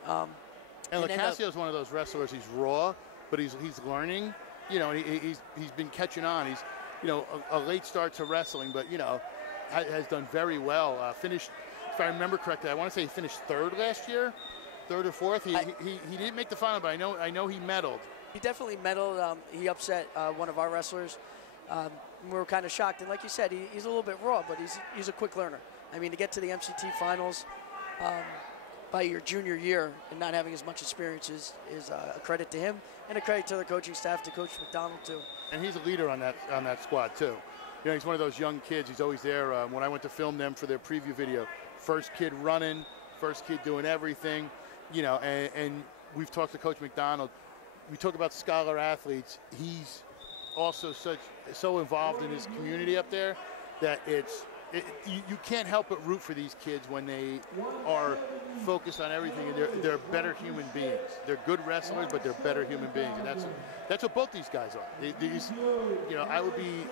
And Lacasio is one of those wrestlers. He's raw, but he's learning. You know, he's been catching on. He's, you know, a late start to wrestling, but you know, has done very well. Finished, if I remember correctly, I want to say he finished third last year, third or fourth. He didn't make the final, but I know he medaled. He definitely medaled. He upset one of our wrestlers. We were kind of shocked, and like you said, he's a little bit raw, but he's a quick learner. I mean, to get to the MCT finals by your junior year and not having as much experience is a credit to him and a credit to the coaching staff, to Coach McDonald too. And he's a leader on that squad too. You know, he's one of those young kids. He's always there. When I went to film them for their preview video, first kid running, first kid doing everything. You know, and we've talked to Coach McDonald. We talk about scholar athletes. He's also so involved in his community up there that you can't help but root for these kids when they are focused on everything, and they're better human beings. They're good wrestlers, but they're better human beings, and that's what both these guys are. These, you know, I would be,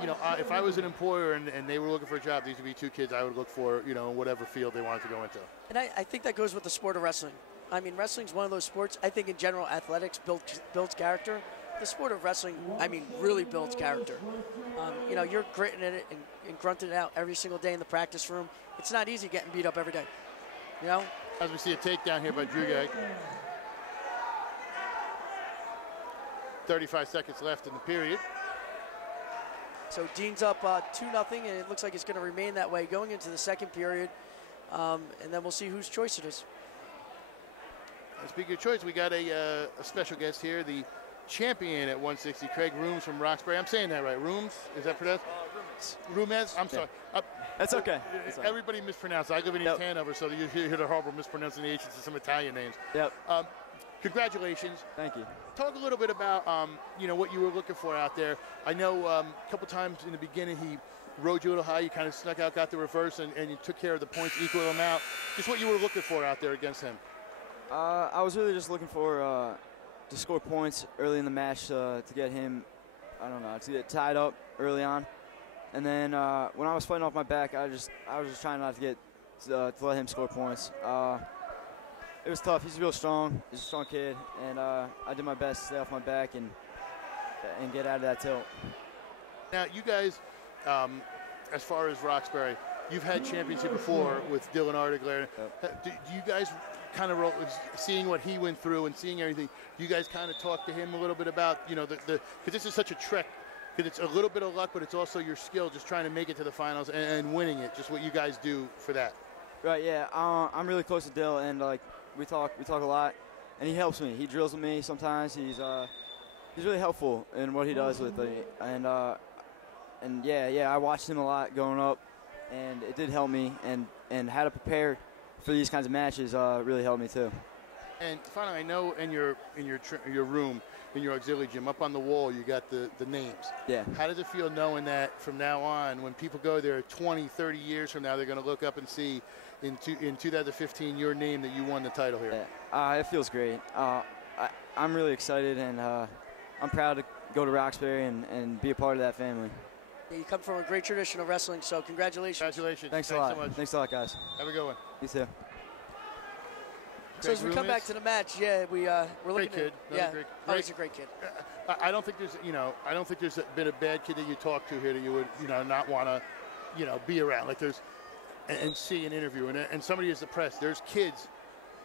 you know, if I was an employer and they were looking for a job, these would be two kids I would look for, you know, whatever field they wanted to go into. And I think that goes with the sport of wrestling. I mean, wrestling's one of those sports. I think in general, athletics builds character. The sport of wrestling, I mean, really builds character. You know, you're gritting it and grunting it out every single day in the practice room. It's not easy getting beat up every day, you know? As we see a takedown here by Drugag. 35 seconds left in the period. So Dean's up 2-0, and it looks like it's going to remain that way going into the second period, and then we'll see whose choice it is. Speaking of choice, we got a special guest here, the champion at 160, Craig Rooms from Roxbury. I'm saying that right, Rooms? Is that pronounced? Rumez? I'm sorry. That's okay. Everybody mispronounced. I live in East Hanover, so you hear the horrible mispronunciations of some Italian names. Yep. Congratulations. Thank you. Talk a little bit about, you know, what you were looking for out there. I know a couple times in the beginning he rode you a little high. You kind of snuck out, got the reverse, and you took care of the points, equal them out. Just what you were looking for out there against him. I was really just looking for to score points early in the match to get him, I don't know, to get tied up early on. And then when I was fighting off my back, I was just trying not to get to let him score points. It was tough. He's real strong. He's a strong kid, and I did my best to stay off my back and get out of that tilt. Now, you guys, as far as Roxbury, you've had championship before with Dylan Artigler. Yep. Do you guys kind of seeing what he went through and seeing everything? Do you guys kind of talk to him a little bit about, you know, because this is such a trek, because it's a little bit of luck, but it's also your skill, just trying to make it to the finals and winning it. Just what you guys do for that. Right. Yeah. I'm really close to Dill, and like we talk a lot, and he helps me. He drills with me sometimes. He's really helpful in what he does with me, and yeah, I watched him a lot growing up, and it did help me, and how to prepare for these kinds of matches really helped me too. And finally, I know in your room, in your auxiliary gym, up on the wall, you got the names. Yeah. How does it feel knowing that from now on, when people go there 20, 30 years from now, they're going to look up and see in 2015 your name that you won the title here? Yeah. It feels great. I'm really excited, and I'm proud to go to Roxbury and be a part of that family. You come from a great tradition of wrestling, so congratulations. Congratulations. Thanks a lot. So much. Thanks a lot, guys. Have a good one. You too. So as we come back to the match, we're looking great kid. at he's a great kid. I don't think there's been a bad kid that you talk to here that you would not want to be around, like there's and see an interview and somebody is the press. There's kids.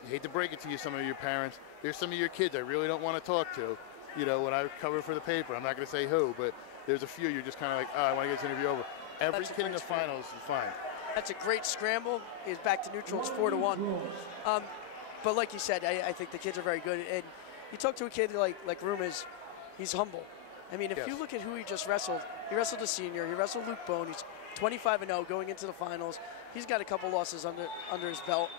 I hate to break it to you, some of your parents. There's some of your kids I really don't want to talk to. When I cover for the paper, I'm not going to say who, but there's a few you're just kind of like, I want to get this interview over. Every kid in the finals is fine. That's a great scramble. He's back to neutral. It's 4-1. But like you said, I think the kids are very good. And you talk to a kid like Rumiz, he's humble. I mean, if you look at who he just wrestled, he wrestled a senior. He wrestled Luke Bone. He's 25-0 going into the finals. He's got a couple losses under his belt.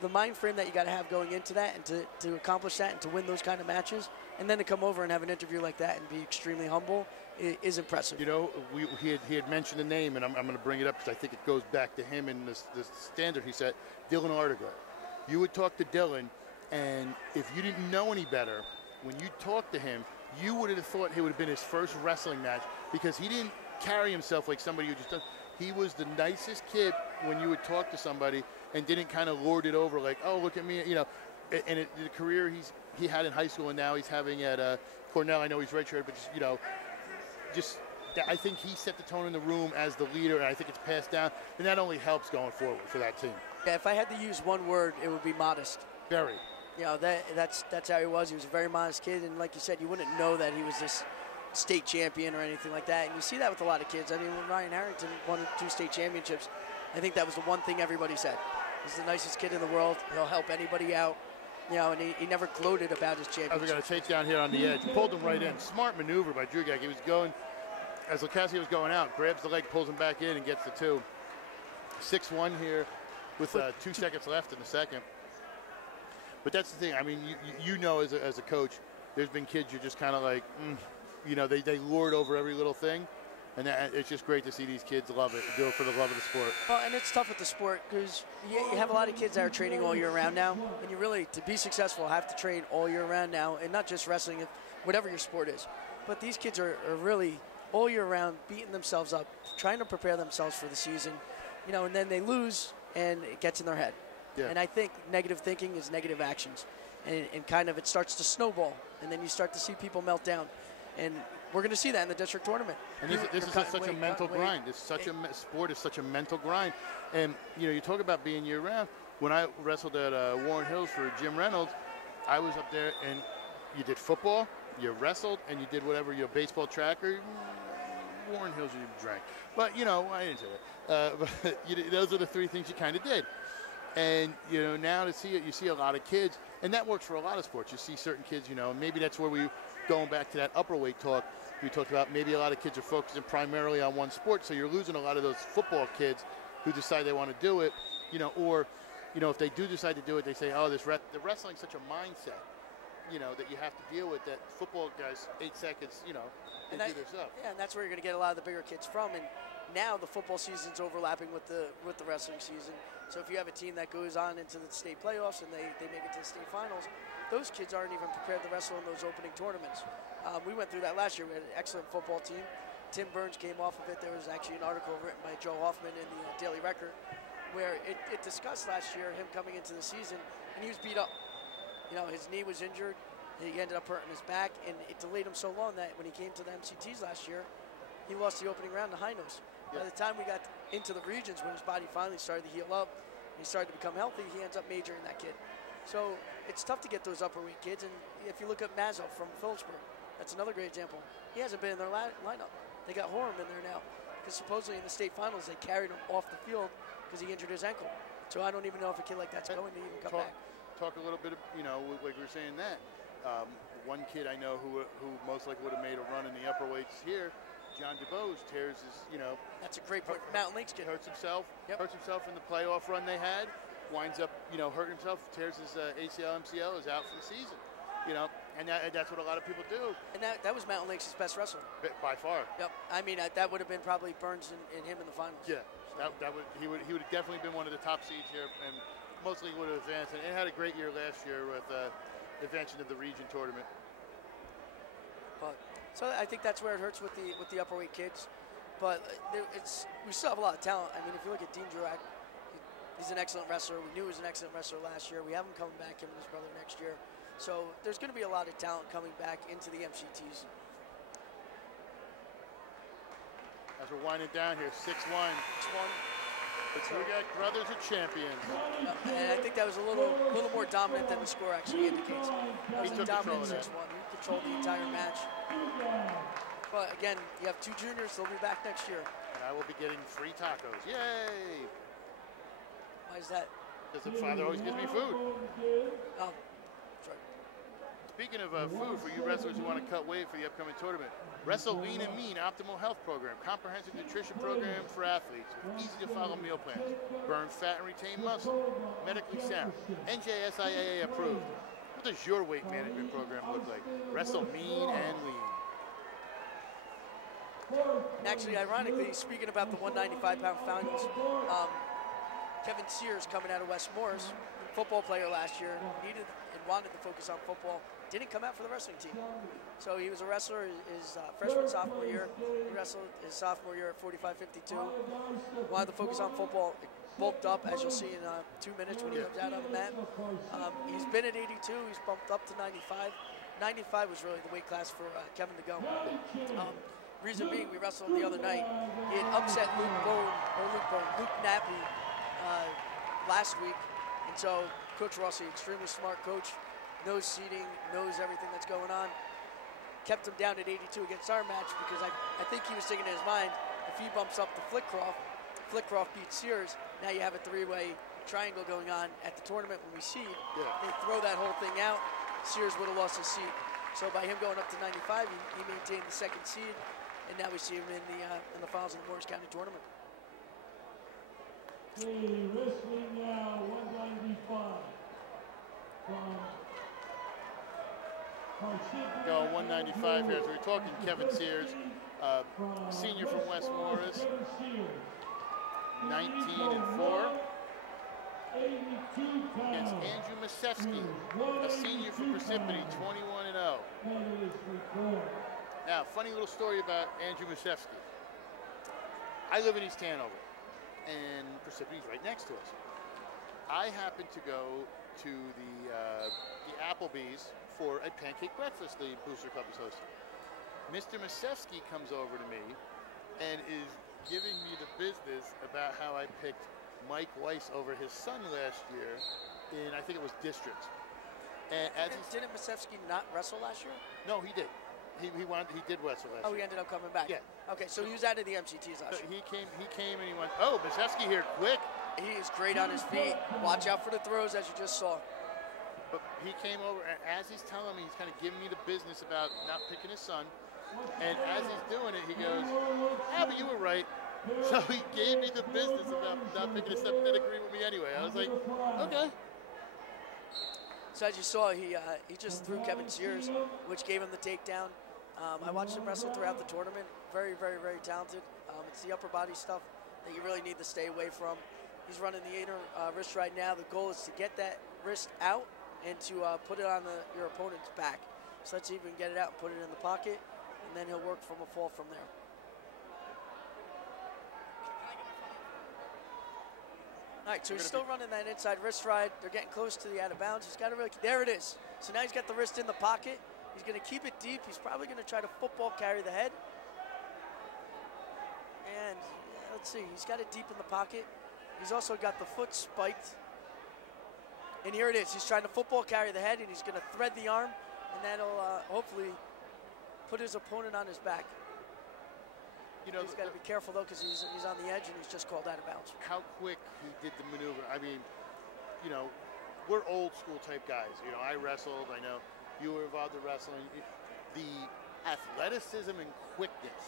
The mind frame that you got to have going into that and to accomplish that and to win those kind of matches and then to come over and have an interview like that and be extremely humble is impressive. He had mentioned a name, and I'm going to bring it up because I think it goes back to him and the standard he set, Dylan Artigo. You would talk to Dylan, and if you didn't know any better, when you talked to him, you would have thought it would have been his first wrestling match because he didn't carry himself like somebody who just does. He was the nicest kid when you would talk to somebody and didn't kind of lord it over like, oh, look at me, And the career he had in high school and now he's having at Cornell. I know he's redshirted, but I think he set the tone in the room as the leader, and I think it's passed down, and that only helps going forward for that team. Yeah, if I had to use one word, it would be modest. Very. That's how he was. He was a very modest kid, and like you said, you wouldn't know that he was this state champion or anything like that. And you see that with a lot of kids. I mean, when Ryan Harrington won 2 state championships, I think that was the one thing everybody said. He's the nicest kid in the world. He'll help anybody out. And he never gloated about his championship. We got a takedown here on the edge. Pulled him right in. Smart maneuver by Drugak. He was going, as Lukowski was going out, grabs the leg, pulls him back in, and gets the 2. 6-1 here with 2 seconds left in the second. But that's the thing. I mean, as a coach, there's been kids you're just kind of like, they lord over every little thing. And it's just great to see these kids love it, do it for the love of the sport. Well, and it's tough with the sport because you have a lot of kids that are training all year round now. And you really, to be successful, have to train all year round now. And not just wrestling, whatever your sport is. But these kids are really all year round beating themselves up, trying to prepare themselves for the season. And then they lose and it gets in their head. Yeah. And I think negative thinking is negative actions. And kind of it starts to snowball. And then you start to see people melt down. And we're going to see that in the district tournament. And this is such a mental grind. It's such a sport. It's such a mental grind. And, you talk about being year-round. When I wrestled at Warren Hills for Jim Reynolds, I was up there, and you did football, you wrestled, and you did whatever, your baseball track, or Warren Hills you drank. But, I didn't do it. But those are the 3 things you kind of did. And, now to see it, you see a lot of kids, and that works for a lot of sports. You see certain kids, maybe that's where going back to that upper weight talk, we talked about maybe a lot of kids are focusing primarily on one sport, so you're losing a lot of those football kids who decide they want to do it, or, if they do decide to do it, they say, oh, the wrestling's such a mindset, that you have to deal with, that football guys, 8 seconds, they do their stuff. Yeah, and that's where you're going to get a lot of the bigger kids from, and now the football season's overlapping with the wrestling season, so if you have a team that goes on into the state playoffs and they make it to the state finals, those kids aren't even prepared to wrestle in those opening tournaments. We went through that last year. We had an excellent football team. Tim Burns came off of it. There was actually an article written by Joe Hoffman in the Daily Record where it discussed last year him coming into the season, and he was beat up. His knee was injured. He ended up hurting his back, and it delayed him so long that when he came to the MCTs last year, he lost the opening round to High Nose. By the time we got into the regions, when his body finally started to heal up, he started to become healthy, he ends up majoring that kid. So it's tough to get those upper weight kids. And if you look at Mazzo from Phillipsburg, that's another great example. He hasn't been in their lineup. They got Horam in there now because supposedly in the state finals they carried him off the field because he injured his ankle. So I don't even know if a kid like that's going to even come back. Talk a little bit, like we were saying that. One kid I know who most likely would have made a run in the upper weights here, John DeBose, tears his, That's a great point. Mountain Lakes kid. Hurts himself in the playoff run they had. Winds up hurt himself, tears his ACL, MCL, is out for the season. And that's what a lot of people do. And that was Mountain Lakes' best wrestler. By far. Yep. I mean, that would have been probably Burns and him in the finals. Yeah. He would have definitely been one of the top seeds here, and mostly would have advanced. And had a great year last year with advancing to the region tournament. So I think that's where it hurts with the upperweight kids. But we still have a lot of talent. I mean, if you look at Dean Jurak, he's an excellent wrestler. We knew he was an excellent wrestler last year. We have him coming back, him and his brother, next year. So there's going to be a lot of talent coming back into the MCTs. As we're winding down here, 6-1. 6-1. The Jurak brothers are champions. And I think that was a little more dominant than the score actually indicates. That was a dominant 6-1. He controlled the entire match. But again, you have 2 juniors. They'll be back next year. And I will be getting free tacos. Yay! Why is that? Because the father always gives me food. Oh, that's right. Speaking of food, for you wrestlers who want to cut weight for the upcoming tournament, Wrestle Lean and Mean Optimal Health Program, comprehensive nutrition program for athletes with easy-to-follow meal plans. Burn fat and retain muscle. Medically sound. NJSIAA approved. What does your weight management program look like? Wrestle Mean and Lean. Actually, ironically, speaking about the 195-pound finals, Kevin Sears, coming out of West Morris, football player last year, needed and wanted to focus on football, didn't come out for the wrestling team. So he was a wrestler his freshman, sophomore year. He wrestled his sophomore year at 45-52. Wanted to focus on football. Bulked up, as you'll see in 2 minutes when he comes out on the mat. He's been at 82. He's bumped up to 95. 95 was really the weight class for Kevin to go. Reason being, we wrestled him the other night. He had upset Luke Nappi last week. And so Coach Rossi, extremely smart coach, knows seating, knows everything that's going on. Kept him down at 82 against our match because I think he was thinking in his mind, if he bumps up to Flitcroft beats Sears, now you have a 3-way triangle going on at the tournament when we seed. Yeah. They throw that whole thing out, Sears would have lost his seed. So by him going up to 95, he maintained the 2nd seed. And now we see him in the finals of the Morris County tournament. Wrestling now, 195. Go 195 here. So we're talking Kevin Sears, senior from West Morris, 19-4. Against Andrew Masevsky, a senior from Parsippany, 21-0. Now, funny little story about Andrew Masevsky. I live in East Hanover, and Parsippany's right next to us. I happened to go to the Applebee's for a pancake breakfast the Booster Club is hosting. Mr. Masevsky comes over to me and is giving me the business about how I picked Mike Weiss over his son last year in, I think it was district. And didn't Masevsky not wrestle last year? No, he did. He did wrestle last year. Oh, he ended up coming back. Yeah. Okay, so he was out of the MCTs last year. He came and he went, oh, Masevsky here, quick. He is great on his feet. Watch out for the throws, as you just saw. But he came over, and as he's telling me, he's kind of giving me the business about not picking his son. And as he's doing it, he goes, yeah, but you were right. So he gave me the business about not picking his son, didn't agree with me anyway. I was like, okay. So as you saw, he just threw Kevin Sears, which gave him the takedown. I watched him wrestle throughout the tournament. Very, very, very talented. It's the upper body stuff that you really need to stay away from. He's running the inner wrist right now. The goal is to get that wrist out and to put it on your opponent's back. So let's even get it out and put it in the pocket, and then he'll work from a fall from there. All right, so he's still running that inside wrist ride. They're getting close to the out of bounds. He's got to really, there it is. So now he's got the wrist in the pocket. He's going to keep it deep. He's probably going to try to football carry the head. And let's see, he's got it deep in the pocket. He's also got the foot spiked. And here it is. He's trying to football carry the head, and he's going to thread the arm, and that'll hopefully put his opponent on his back. You know, he's got to be careful, though, because he's on the edge, and he's just called out of bounds. How quick he did the maneuver. I mean, you know, we're old-school type guys. You know, I wrestled. I know you were involved in wrestling. The athleticism and quickness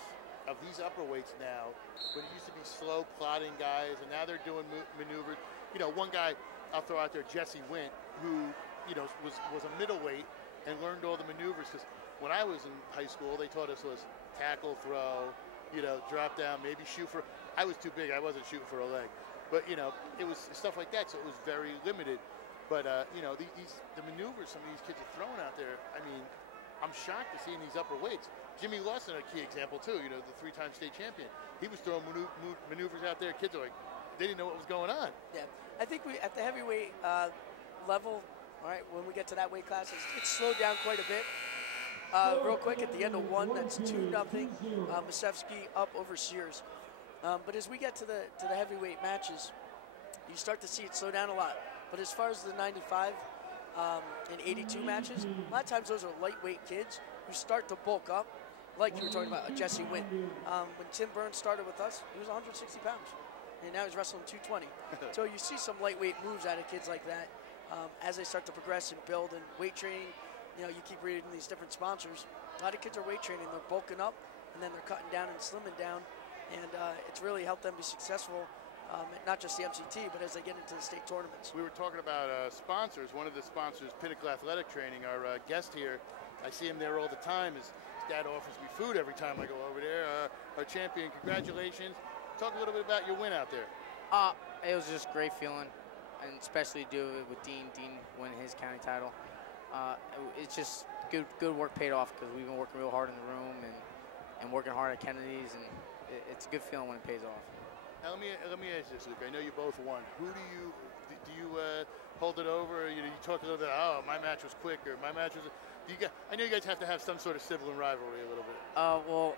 of these upper weights now, when it used to be slow, plodding guys, and now they're doing maneuvers. You know, one guy I'll throw out there Jesse Wint, who, you know, was a middleweight and learned all the maneuvers. Because when I was in high school, they taught us was tackle, throw, you know, drop down, maybe shoot for. I was too big. I wasn't shooting for a leg. But, you know, it was stuff like that, so it was very limited. But, you know, the maneuvers some of these kids are throwing out there, I mean, I'm shocked to see in these upper weights. Jimmy Lawson, a key example, too, you know, the 3-time state champion. He was throwing maneuvers out there. Kids are like, they didn't know what was going on. Yeah, I think we at the heavyweight level, all right, when we get to that weight class, it's slowed down quite a bit. Real quick, at the end of one, that's 2-0. Masevsky up over Sears. But as we get to the heavyweight matches, you start to see it slow down a lot. But as far as the 95 and 82 matches, a lot of times those are lightweight kids who start to bulk up, like you were talking about, Jesse Wint. When Tim Burns started with us, he was 160 pounds, and now he's wrestling 220. So you see some lightweight moves out of kids like that as they start to progress and build. And weight training, you know, you keep reading these different sponsors. A lot of kids are weight training. They're bulking up, and then they're cutting down and slimming down. And it's really helped them be successful, not just the MCT, but as they get into the state tournaments. We were talking about sponsors. One of the sponsors, Pinnacle Athletic Training, our guest here, I see him there all the time. His dad offers me food every time I go over there. Our champion, congratulations. Talk a little bit about your win out there. It was just a great feeling, and especially do it with Dean winning his county title. It's just good work paid off, because we've been working real hard in the room and working hard at Kennedy's, and it's a good feeling when it pays off. Now let me ask you this, Luke. I know you both won. Who do you hold it over? You know, you talk a little bit. Oh, my match was quick, or my match was. I know you guys have to have some sort of sibling rivalry a little bit. Well,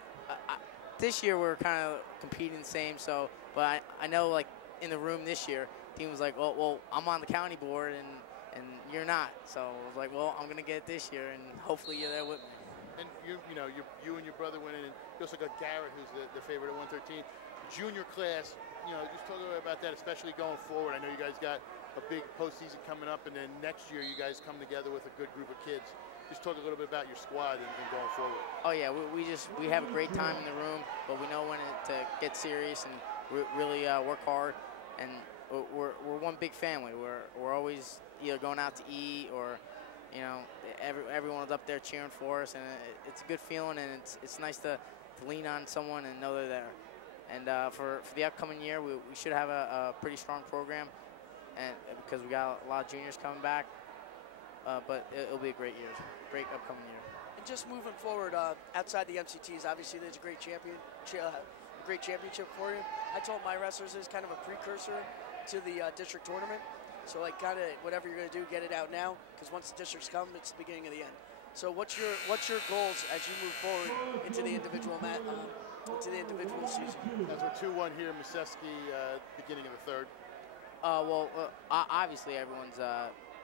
this year we're kind of competing the same. So, but I know, like in the room this year, Dean was like, well, I'm on the county board and you're not. So I was like, well, I'm gonna get it this year, and hopefully you're there with me. And you and your brother went in, and you also got Garrett, who's the favorite at 113. Junior class, you know, just talk a little bit about that, especially going forward. I know you guys got a big postseason coming up, and then next year you guys come together with a good group of kids. Just talk a little bit about your squad and going forward. Oh yeah, we have a great time in the room, but we know when to get serious and really work hard. And we're one big family. We're always either going out to eat or, you know, everyone's up there cheering for us, and it's a good feeling, and it's nice to lean on someone and know they're there. And for the upcoming year, we should have a pretty strong program, and because we got a lot of juniors coming back. But it'll be a great year, great upcoming year. And just moving forward, outside the MCTs, obviously there's a great championship for you. I told my wrestlers it's kind of a precursor to the district tournament. So like kind of whatever you're going to do, get it out now, because once the districts come, it's the beginning of the end. So what's your goals as you move forward into the individual season? As we're 2-1 here, Masevsky, beginning of the third. Well, obviously everyone's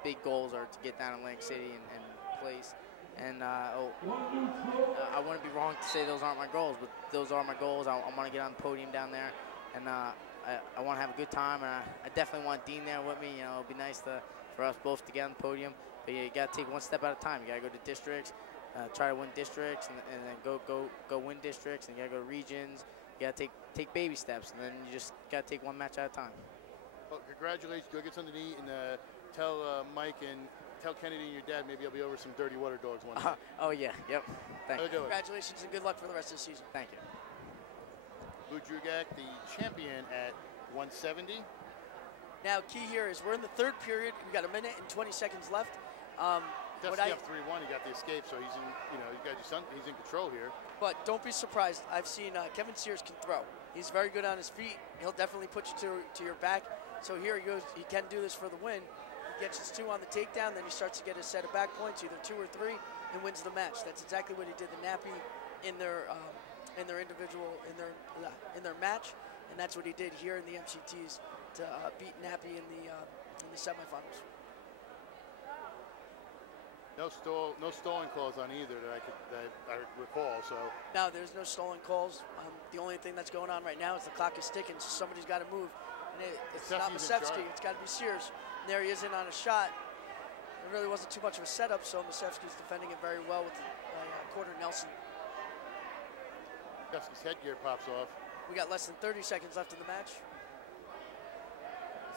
big goals are to get down to Atlantic City and place. And I wouldn't be wrong to say those aren't my goals, but those are my goals. I want to get on the podium down there, and I want to have a good time, and I definitely want Dean there with me. You know, it'd be nice for us both to get on the podium. But you got to take one step at a time. You got to go to districts, try to win districts, and then go win districts, and you got to go to regions. You got to take baby steps, and then you just got to take one match at a time. Well, congratulations. Go get something to eat, and tell Mike and tell Kennedy and your dad maybe I'll be over some Dirty Water Dogs one day. Oh yeah, yep. Thank you. Congratulations and good luck for the rest of the season. Thank you. Lou Drugak, the champion at 170. Now, key here is we're in the third period. We got 1 minute and 20 seconds left. Definitely up 3-1. He got the escape, so he's in. You know, you got your son. He's in control here. But don't be surprised. I've seen Kevin Sears can throw. He's very good on his feet. He'll definitely put you to your back. So here he goes. He can do this for the win. He gets his 2 on the takedown. Then he starts to get his set of back points, either 2 or 3, and wins the match. That's exactly what he did to Nappy in their match, and that's what he did here in the MCTs to beat Nappy in the semifinals. No stolen calls on either that I recall. So no, there's no stolen calls. The only thing that's going on right now is the clock is ticking, so somebody's got to move. And it's not Masevsky. It's got to be Sears. And there he is in on a shot. It really wasn't too much of a setup, so Masevsky's defending it very well with a quarter Nelson. Masevsky's headgear pops off. We got less than 30 seconds left in the match.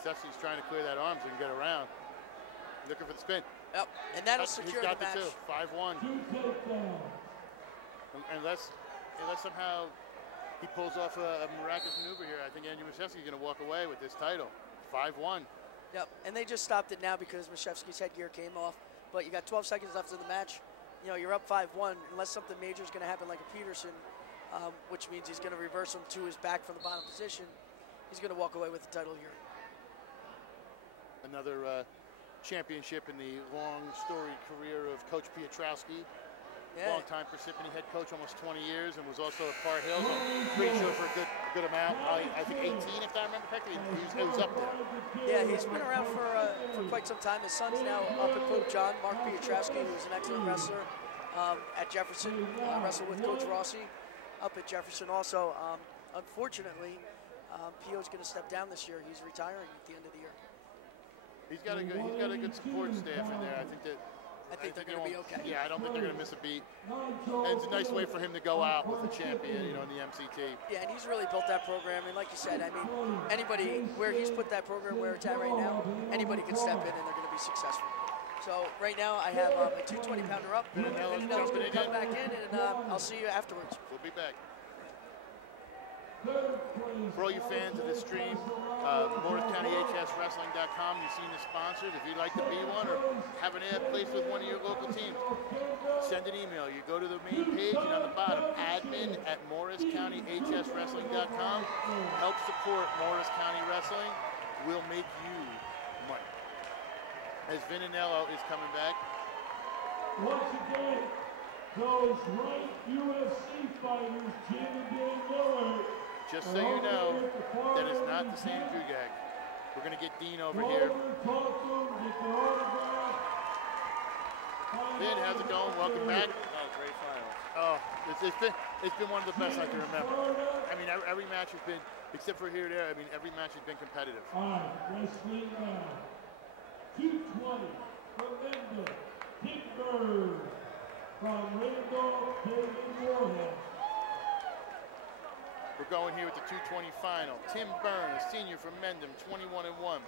Mastevsky's trying to clear that arm so he can get around. Looking for the spin. Yep, and that'll secure the match. He's got the 2 two, 5-1. Unless somehow he pulls off a miraculous maneuver here, I think Andrew Mastevsky's going to walk away with this title. 5-1. Yep, and they just stopped it now because Mastevsky's headgear came off. But you got 12 seconds left in the match. You know, you're up 5-1. Unless something major is going to happen like a Peterson, which means he's going to reverse him to his back from the bottom position, he's going to walk away with the title here. Another championship in the long storied career of Coach Piotrowski. Yeah. Long-time Parsippany head coach, almost 20 years, and was also at Par Hill. I'm pretty sure for a good amount. I think 18, if I remember correctly. He was up there. Yeah, he's been around for quite some time. His son's now up at Pope John, Mark Piotrowski, who's an excellent wrestler at Jefferson. Wrestled with Coach Rossi up at Jefferson also. Unfortunately, Pio's going to step down this year. He's retiring at the end of the year. He's got a good support staff in there. I think they're going to be okay. Yeah, I don't think they're going to miss a beat. And it's a nice way for him to go out with a champion, you know, in the MCT. Yeah, and he's really built that program. And like you said, I mean, anybody, where he's put that program where it's at right now, anybody can step in and they're going to be successful. So right now I have a 220-pounder up. Vinanello's going to come back in, and I'll see you afterwards. We'll be back. For all you fans of this stream, MorrisCountyHSWrestling.com, you've seen the sponsors. If you'd like to be one or have an ad placed with one of your local teams, send an email. You go to the main page and on the bottom, admin@MorrisCountyHSWrestling.com. Help support Morris County Wrestling. We'll make you money. As Vinanello is coming back. Once again, those right UFC fighters, Jim and Dan Miller. Just so you know, that is not the same Drugag. We're going to get Dean over here. Vin, how's it going? Welcome back. Oh, great finals. Oh, it's been one of the best I can remember. I mean, every match has been, except for here and there, I mean, every match has been competitive. All right, wrestling now. 220 from Mendon, Pittsburgh. From Randolph, David Moorhead. We're going here with the 220 final. Tim Byrne, a senior from Mendham, 21-1,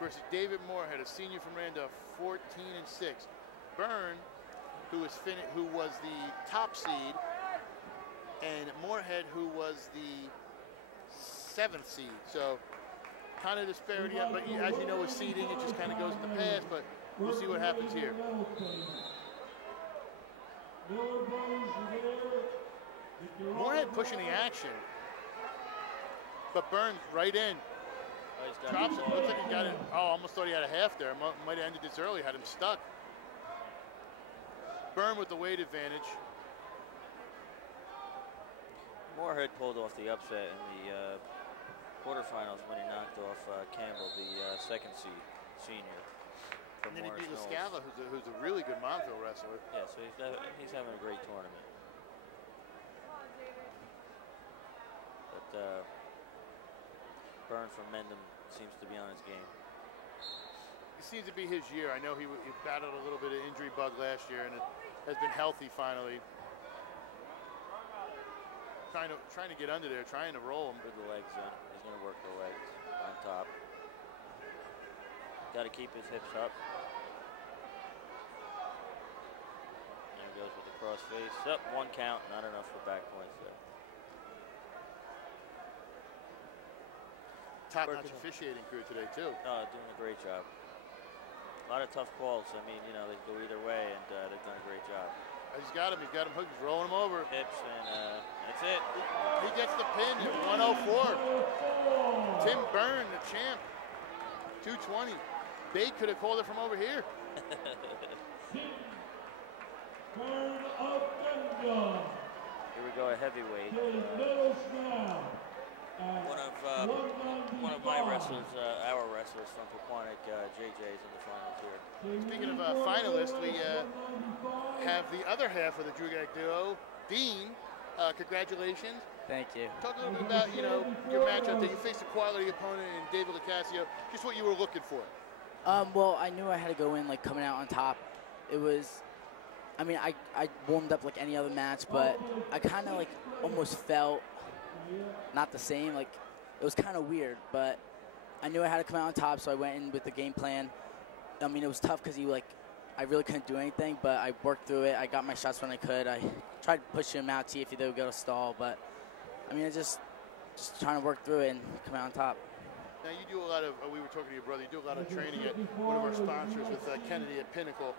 versus David Moorhead, a senior from Randolph, 14-6. Byrne, who was the top seed, and Moorhead, who was the 7th seed. So, kind of disparity, but as you know, with seeding, it just kind of goes in the past. But we'll see what happens here. Moorhead pushing the action. But Burns right in. Oh, drops it. Looks like he got it. Oh, almost thought he had a half there. Might have ended this early, had him stuck. Byrne with the weight advantage. Moorhead pulled off the upset in the quarterfinals when he knocked off Campbell, the 2nd seed senior. And then he beat Lascala, who's a really good Montville wrestler. Yeah, so he's having a great tournament. But Byrne from Mendham seems to be on his game. It seems to be his year. I know he battled a little bit of injury bug last year and it has been healthy finally. Trying to get under there, trying to roll him. With the legs in. He's going to work the legs on top. Got to keep his hips up. There he goes with the cross face. Up, 1 count, not enough for back points there. Top-notch officiating crew today, too. Oh, doing a great job. A lot of tough calls. I mean, you know, they go either way, and they've done a great job. He's got him hooked, he's rolling him over. Hips, and that's it. He gets the pin at 104. Tim Byrne, the champ, 220. Bate could have called it from over here. Here we go, a heavyweight. One of my wrestlers, our wrestlers from Pequannock, JJ's in the finals here. Speaking of finalists, we have the other half of the Drugag duo, Dean. Congratulations. Thank you. Talk a little bit about, you know, your matchup that you faced a quality opponent in David Lacasio, just what you were looking for. Well, I knew I had to go in like coming out on top. It was, I mean, I warmed up like any other match, but I kind of like almost felt not the same. Like it was kind of weird, but I knew I had to come out on top, so I went in with the game plan. I mean, it was tough because I really couldn't do anything, but I worked through it. I got my shots when I could. I tried to push him out, see if he would go to stall, but I mean, just trying to work through it and come out on top. Now you do a lot of, we were talking to your brother, you do a lot of training at one of our sponsors with Kennedy at Pinnacle.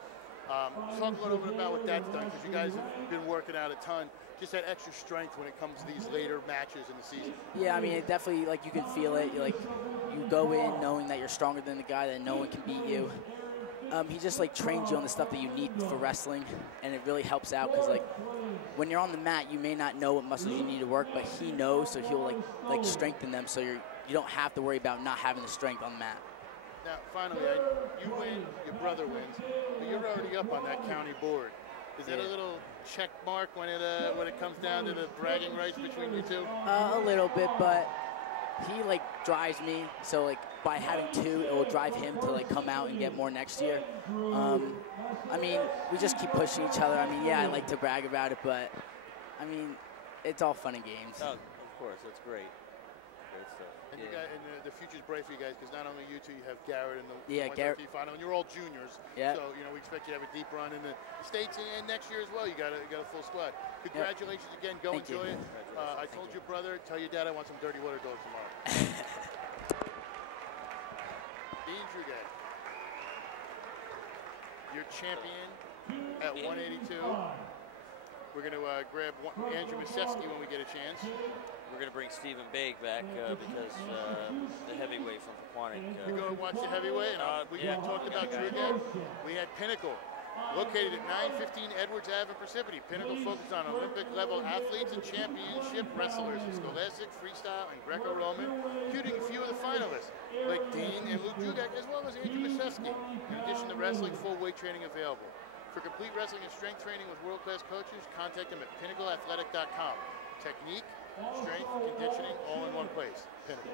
Talk a little bit about what that's done, because you guys have been working out a ton. Just that extra strength when it comes to these later matches in the season. Yeah, I mean, it definitely, you can feel it. You go in knowing that you're stronger than the guy, that no one can beat you. He just trains you on the stuff that you need for wrestling, and it really helps out because when you're on the mat, you may not know what muscles you need to work, but he knows, so he'll strengthen them, so you don't have to worry about not having the strength on the mat. Now, finally, you win, your brother wins, but you're already up on that county board. Is that a little check mark when it comes down to the bragging rights between you two? A little bit, but he drives me, so by having 2, it will drive him to come out and get more next year. I mean, we just keep pushing each other. I mean, yeah, I like to brag about it, but I mean, it's all fun and games. Oh, of course, that's great. Great stuff. And you got, and the future's bright for you guys, because not only you two, you have Garrett in the Garrett final, and you're all juniors. Yeah. So we expect you to have a deep run in the States and next year as well. You got a full squad. Congratulations again. Go enjoy it. I told your brother, tell your dad I want some dirty water dogs tomorrow. Dean Drugad, your champion at 182. We're going to grab Andrew Masevsky when we get a chance. We're going to bring Stephen Baig back because the heavyweight from Pequannock. You're going to watch the heavyweight? And we talked about Drugad. We had Pinnacle, located at 915 Edwards Ave in Parsippany. Pinnacle focuses on Olympic-level athletes and championship wrestlers in scholastic, freestyle, and Greco-Roman, including a few of the finalists, like Dean and Luke Drugad, as well as Andrew Masevsky. In addition to wrestling, full weight training available. For complete wrestling and strength training with world-class coaches, contact them at pinnacleathletic.com. Technique, strength, conditioning, all in one place. Pinnacle.